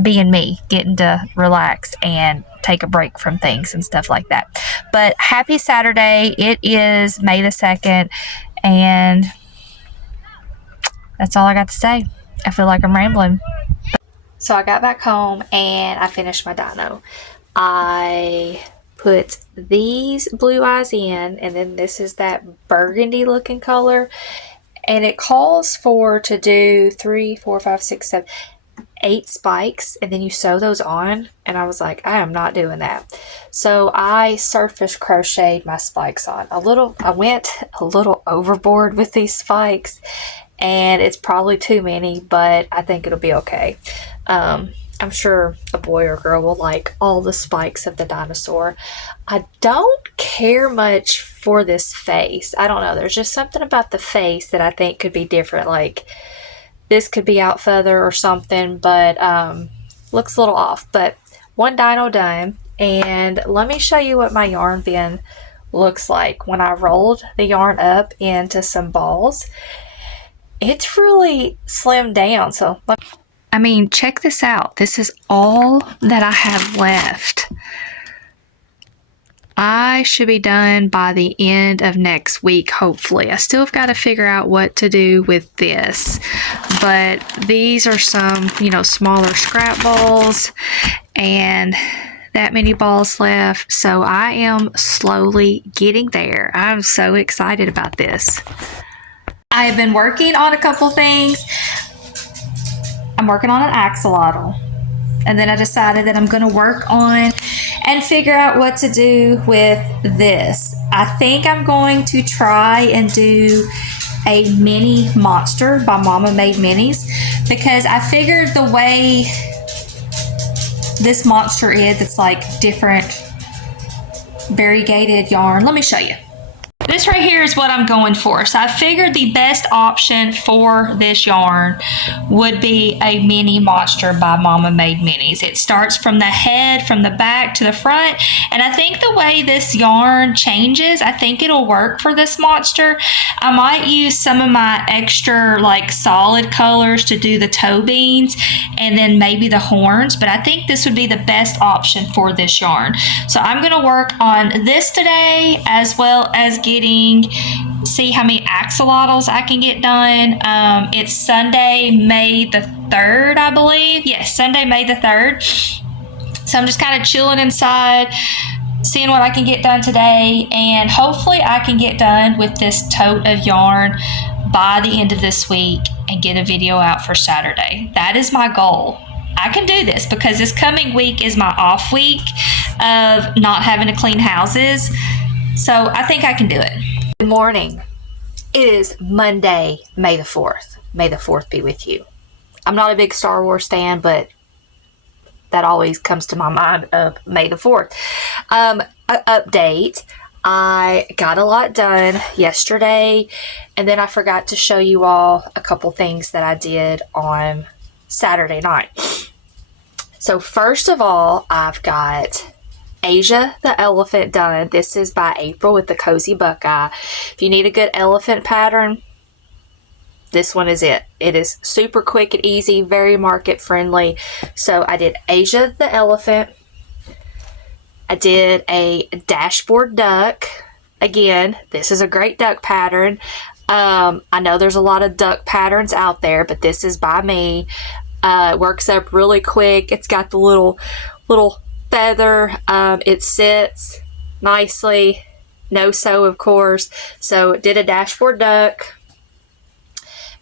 being me, getting to relax and take a break from things and stuff like that. But happy Saturday. It is May the 2nd. And that's all I got to say. I feel like I'm rambling. So I got back home and I finished my dino. I put these blue eyes in, and then this is that burgundy looking color. And it calls for to do 3, 4, 5, 6, 7, 8 spikes, and then you sew those on. And I was like, I am not doing that. So I surface crocheted my spikes on I went a little overboard with these spikes, and it's probably too many, but I think it'll be okay. I'm sure a boy or girl will like all the spikes of the dinosaur. I don't care much for this face. I don't know. There's just something about the face that I think could be different. Like this could be out further or something, but looks a little off. But one dino done, and let me show you what my yarn bin looks like when I rolled the yarn up into some balls. It's really slimmed down. So I mean, check this out. This is all that I have left. I should be done by the end of next week, hopefully. I still have got to figure out what to do with this. But these are some, you know, smaller scrap balls, and that many balls left. So I am slowly getting there. I'm so excited about this. I have been working on a couple things. I'm working on an axolotl. And then I decided that I'm going to work on and figure out what to do with this. I think I'm going to try and do a mini monster by Mama Made Minis, because I figured the way this monster is, it's like different variegated yarn. Let me show you. This right here is what I'm going for. So I figured the best option for this yarn would be a mini monster by Mama Made Minis. It starts from the head, from the back to the front. And I think the way this yarn changes, I think it'll work for this monster. I might use some of my extra like solid colors to do the toe beans and then maybe the horns. But I think this would be the best option for this yarn. So I'm going to work on this today, as well as see how many axolotls I can get done. It's Sunday, May the 3rd, I believe. Yes, Sunday, May the 3rd. So I'm just kind of chilling inside, seeing what I can get done today, and hopefully I can get done with this tote of yarn by the end of this week and get a video out for Saturday. That is my goal. I can do this because this coming week is my off week of not having to clean houses. So I think I can do it. Good morning. It is Monday, May the 4th. May the 4th be with you. I'm not a big Star Wars fan, but that always comes to my mind of May the 4th. Update. I got a lot done yesterday, and then I forgot to show you all a couple things that I did on Saturday night. So first of all, I've got Asia the Elephant done. This is by April with the Cozy Buckeye. If you need a good elephant pattern, this one is it. It is super quick and easy, very market friendly. So I did Asia the Elephant. I did a dashboard duck. Again, this is a great duck pattern. I know there's a lot of duck patterns out there, but this is by me. It works up really quick. It's got the little feather. It sits nicely. No sew, of course. So did a dashboard duck.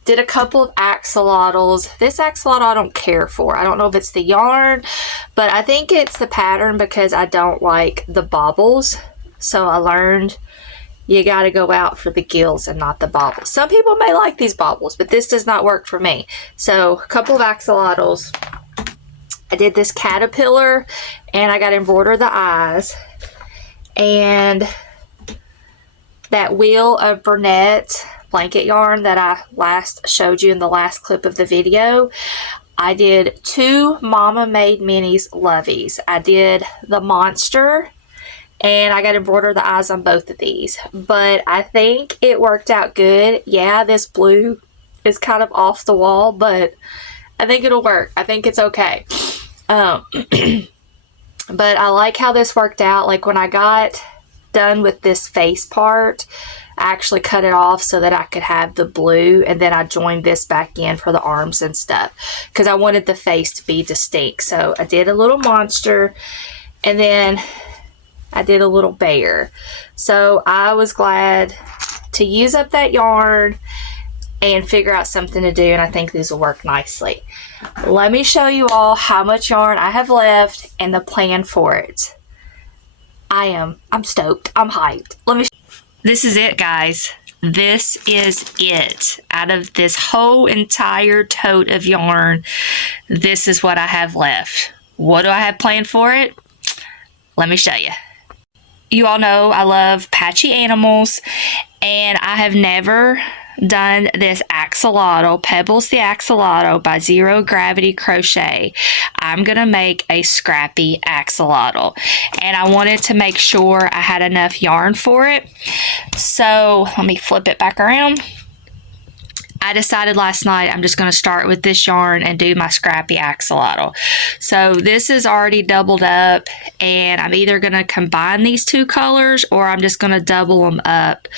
Did a couple of axolotls. This axolotl I don't care for. I don't know if it's the yarn, but I think it's the pattern because I don't like the baubles. So I learned you got to go out for the gills and not the baubles. Some people may like these baubles, but this does not work for me. So a couple of axolotls. I did this caterpillar, and I got to embroider the eyes. And that wheel of Burnett blanket yarn that I last showed you in the last clip of the video, I did 2 Mama Made Minis Loveys. I did the monster, and I got to embroider the eyes on both of these. But I think it worked out good. Yeah, this blue is kind of off the wall, but I think it'll work. I think it's okay. But I like how this worked out. Like when I got done with this face part, I actually cut it off so that I could have the blue, and then I joined this back in for the arms and stuff because I wanted the face to be distinct. So I did a little monster, and then I did a little bear. So I was glad to use up that yarn and figure out something to do, and I think these will work nicely. Let me show you all how much yarn I have left and the plan for it. I'm stoked. I'm hyped. This is it, guys. This is it. Out of this whole entire tote of yarn, this is what I have left. What do I have planned for it? Let me show you. You all know I love patchy animals, and I have never done this axolotl, Pebbles the Axolotl by Zero Gravity Crochet. I'm going to make a scrappy axolotl, and I wanted to make sure I had enough yarn for it. So let me flip it back around. I decided last night I'm just going to start with this yarn and do my scrappy axolotl. So this is already doubled up, and I'm either going to combine these 2 colors or I'm just going to double them up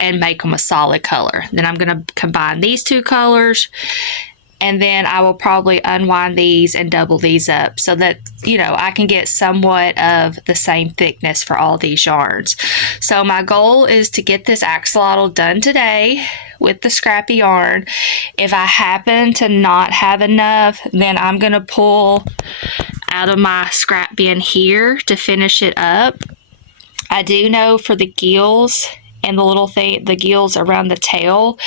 and make them a solid color. Then I'm going to combine these 2 colors, and then I will probably unwind these and double these up so that, you know, I can get somewhat of the same thickness for all these yarns. So my goal is to get this axolotl done today with the scrappy yarn. If I happen to not have enough, then I'm going to pull out of my scrap bin here to finish it up. I do know for the gills and the gills around the tail,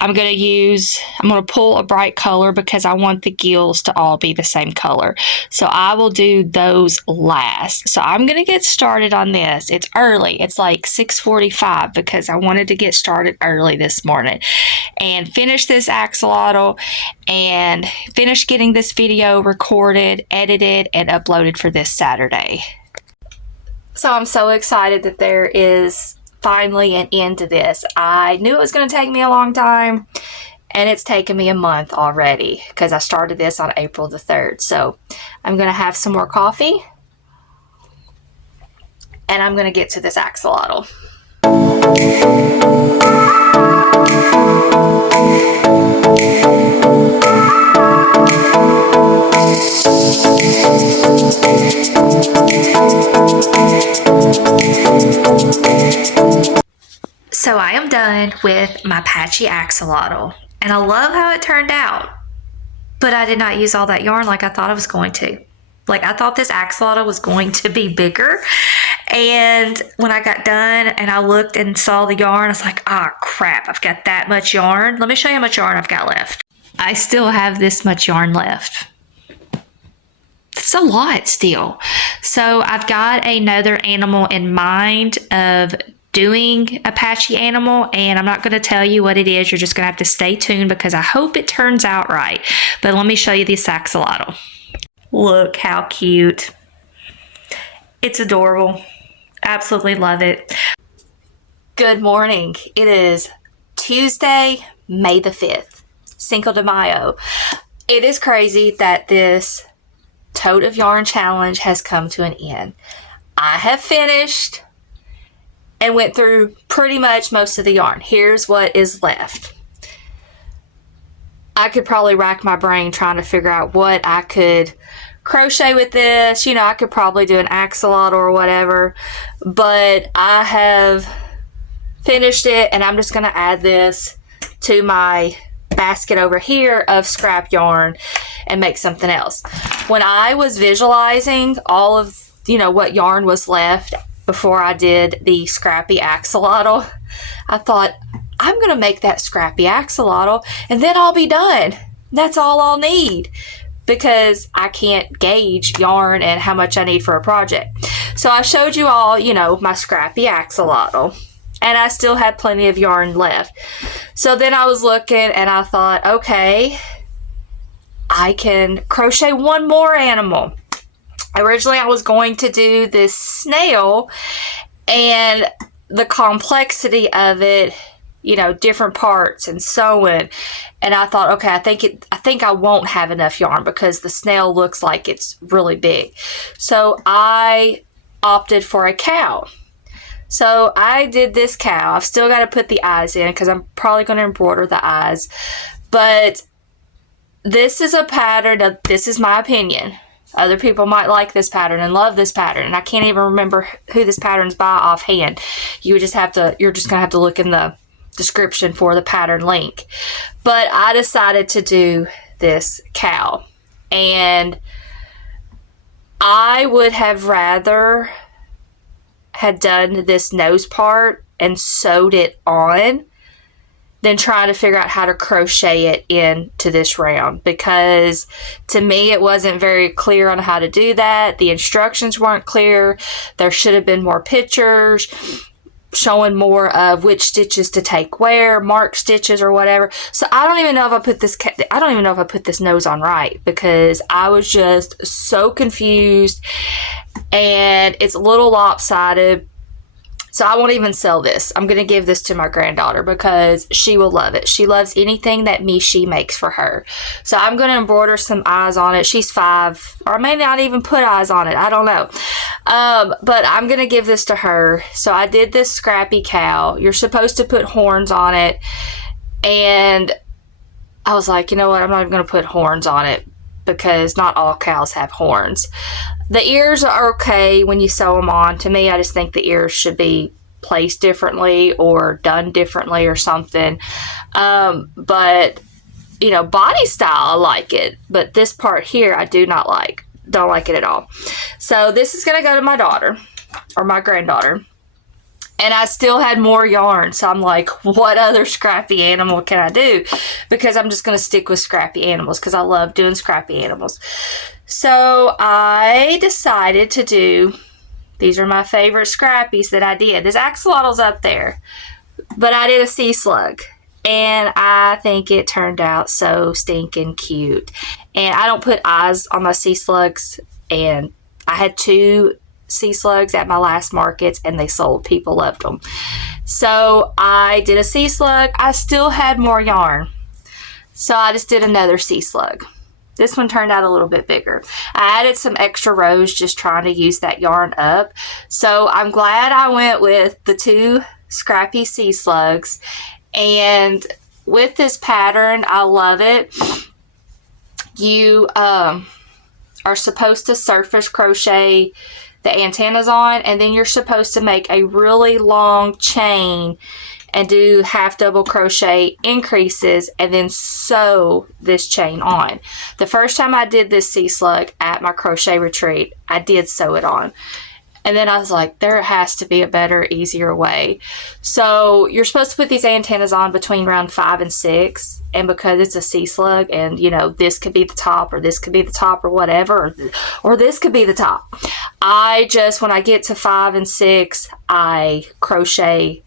I'm going to pull a bright color because I want the gills to all be the same color. So I will do those last. So I'm going to get started on this. It's early. It's like 6:45 because I wanted to get started early this morning and finish this axolotl and finish getting this video recorded, edited, and uploaded for this Saturday. So I'm so excited that there is finally an end to this. I knew it was going to take me a long time, and it's taken me a month already because I started this on April the 3rd. So I'm going to have some more coffee, and I'm going to get to this axolotl. So I am done with my patchy axolotl, and I love how it turned out, but I did not use all that yarn like I thought I was going to. Like, I thought this axolotl was going to be bigger. And when I got done and I looked and saw the yarn, I was like, ah, crap, I've got that much yarn. Let me show you how much yarn I've got left. I still have this much yarn left. It's a lot still. So I've got another animal in mind of doing a patchy animal, and I'm not going to tell you what it is. You're just going to have to stay tuned because I hope it turns out right. But let me show you this axolotl. Look how cute. It's adorable. Absolutely love it. Good morning. It is Tuesday, May the 5th, Cinco de Mayo. It is crazy that this Tote of Yarn challenge has come to an end. I have finished and went through pretty much most of the yarn. Here's what is left. I could probably rack my brain trying to figure out what I could crochet with this. You know, I could probably do an axolotl or whatever, but I have finished it, and I'm just going to add this to my basket over here of scrap yarn and make something else. When I was visualizing all of, you know, what yarn was left before I did the scrappy axolotl, I thought, I'm going to make that scrappy axolotl and then I'll be done. That's all I'll need, because I can't gauge yarn and how much I need for a project. So I showed you all, you know, my scrappy axolotl, and I still had plenty of yarn left. So then I was looking and I thought, okay, I can crochet one more animal. Originally I was going to do this snail, and the complexity of it, you know, different parts and sewing, and I thought, okay, I think I won't have enough yarn because the snail looks like it's really big. So I opted for a cow. So I did this cow. I've still got to put the eyes in because I'm probably going to embroider the eyes. But this is a pattern. This is my opinion. Other people might like this pattern and love this pattern. And I can't even remember who this pattern's by offhand. You're just going to have to look in the description for the pattern link. But I decided to do this cow. And I would have rather had done this nose part and sewed it on than trying to figure out how to crochet it into this round, because to me it wasn't very clear on how to do that. The instructions weren't clear. There should have been more pictures showing more of which stitches to take where, mark stitches or whatever. So I don't even know if I put this nose on right, because I was just so confused, and it's a little lopsided. So I won't even sell this. I'm going to give this to my granddaughter because she will love it. She loves anything that she makes for her. So I'm going to embroider some eyes on it. She's 5, or I may not even put eyes on it. I don't know. But I'm going to give this to her. So I did this scrappy cow. You're supposed to put horns on it. And I was like, you know what? I'm not even going to put horns on it because not all cows have horns. The ears are okay when you sew them on. To me, I just think the ears should be placed differently or done differently or something. But, you know, body style, I like it. But this part here, I do not like. Don't like it at all. So this is going to go to my daughter, or my granddaughter. And I still had more yarn. So I'm like, what other scrappy animal can I do? Because I'm just going to stick with scrappy animals because I love doing scrappy animals. So I decided to do, these are my favorite scrappies that I did. This axolotl's up there, but I did a sea slug, and I think it turned out so stinking cute. And I don't put eyes on my sea slugs, and I had 2 sea slugs at my last markets, and they sold. People loved them. So I did a sea slug. I still had more yarn, so I just did another sea slug. This one turned out a little bit bigger. I added some extra rows just trying to use that yarn up. So I'm glad I went with the 2 scrappy sea slugs. And with this pattern, I love it. You are supposed to surface crochet the antennas on, and then you're supposed to make a really long chain and do half double crochet increases and then sew this chain on. The first time I did this sea slug at my crochet retreat, I did sew it on. And then I was like, there has to be a better, easier way. So you're supposed to put these antennas on between round 5 and 6. And because it's a sea slug and, you know, this could be the top or this could be the top or whatever, or this could be the top. When I get to 5 and 6, I crochet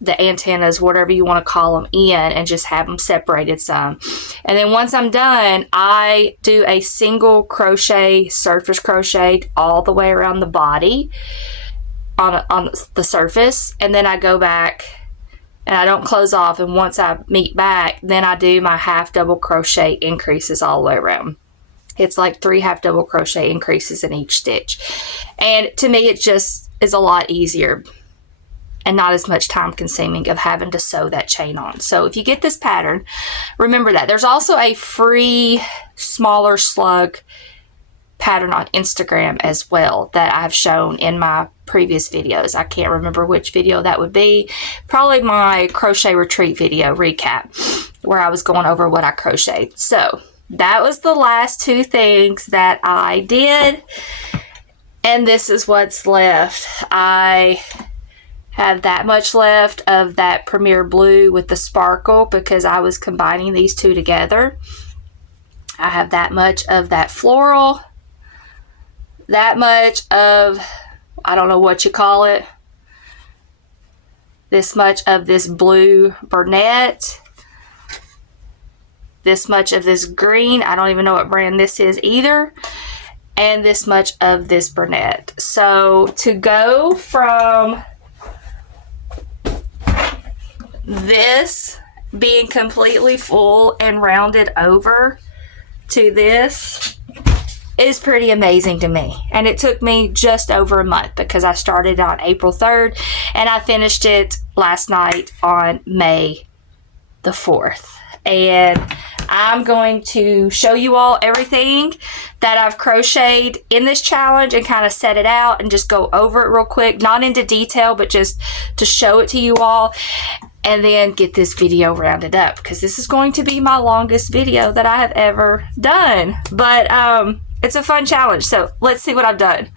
the antennas, whatever you want to call them, in and just have them separated some. And then once I'm done, I do a single crochet, surface crochet all the way around the body on the surface. And then I go back and I don't close off. And once I meet back, then I do my half double crochet increases all the way around. It's like 3 half double crochet increases in each stitch. And to me, it just is a lot easier and not as much time consuming of having to sew that chain on. So if you get this pattern, remember that. There's also a free smaller slug pattern on Instagram as well that I've shown in my previous videos. I can't remember which video that would be. Probably my crochet retreat video recap where I was going over what I crocheted. So that was the last 2 things that I did. And this is what's left. I have that much left of that Premier Blue with the sparkle because I was combining these 2 together. I have that much of that floral, that much of, I don't know what you call it, this much of this blue Burnett, this much of this green, I don't even know what brand this is either, and this much of this Burnett. So to go from this being completely full and rounded over to this is pretty amazing to me. And it took me just over a month because I started on April 3rd and I finished it last night on May the 4th. And I'm going to show you all everything that I've crocheted in this challenge and kind of set it out and just go over it real quick, not into detail, but just to show it to you all. And then get this video rounded up because this is going to be my longest video that I have ever done. But it's a fun challenge. So let's see what I've done.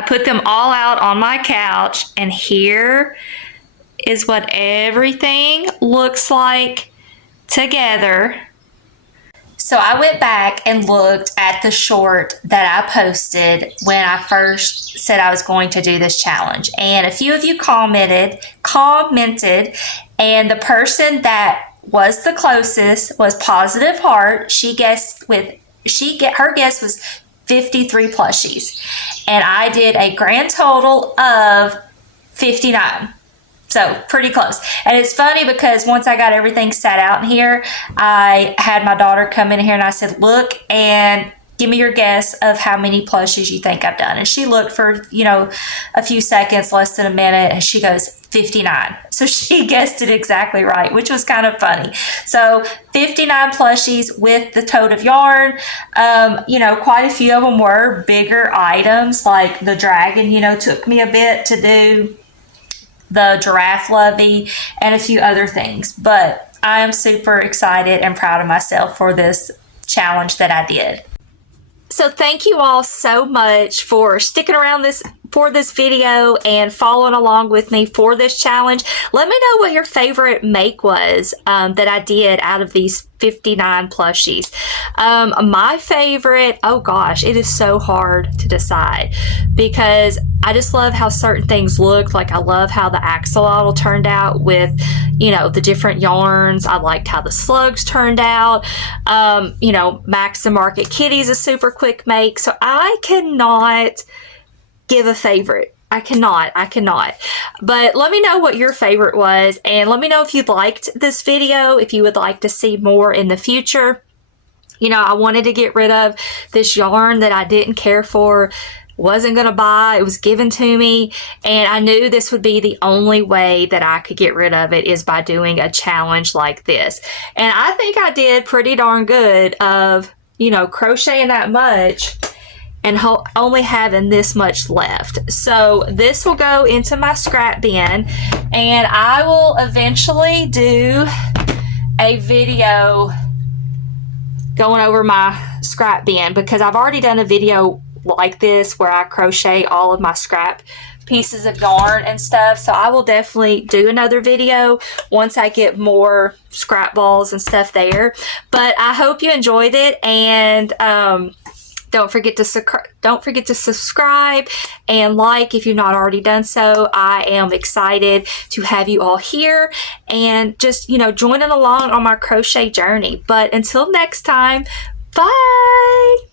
I put them all out on my couch, and here is what everything looks like together. So I went back and looked at the short that I posted when I first said I was going to do this challenge. And a few of you commented, and the person that was the closest was Positive Heart. Her guess was 53 plushies. And I did a grand total of 59. So pretty close. And it's funny because once I got everything set out in here, I had my daughter come in here and I said, look and give me your guess of how many plushies you think I've done. And she looked for, a few seconds, less than a minute, and she goes, 59. So she guessed it exactly right, which was kind of funny. So 59 plushies with the tote of yarn. Quite a few of them were bigger items, like the dragon, took me a bit to do, the giraffe lovey, and a few other things. But I am super excited and proud of myself for this challenge that I did. So thank you all so much for sticking around for this video and following along with me for this challenge. Let me know what your favorite make was that I did out of these 59 plushies. My favorite, oh gosh, it is so hard to decide because I just love how certain things look. Like I love how the axolotl turned out with, the different yarns. I liked how the slugs turned out. Max and Market Kitty's a super quick make. So I cannot give a favorite. I cannot. But let me know what your favorite was, and let me know if you liked this video, if you would like to see more in the future. I wanted to get rid of this yarn that I didn't care for, wasn't going to buy. It was given to me, and I knew this would be the only way that I could get rid of it is by doing a challenge like this. And I think I did pretty darn good of, crocheting that much and only having this much left. So this will go into my scrap bin, and I will eventually do a video going over my scrap bin because I've already done a video like this where I crochet all of my scrap pieces of yarn and stuff. So I will definitely do another video once I get more scrap balls and stuff there. But I hope you enjoyed it, and don't forget to subscribe and like if you've not already done so. I am excited to have you all here and just, joining along on my crochet journey. But until next time, bye!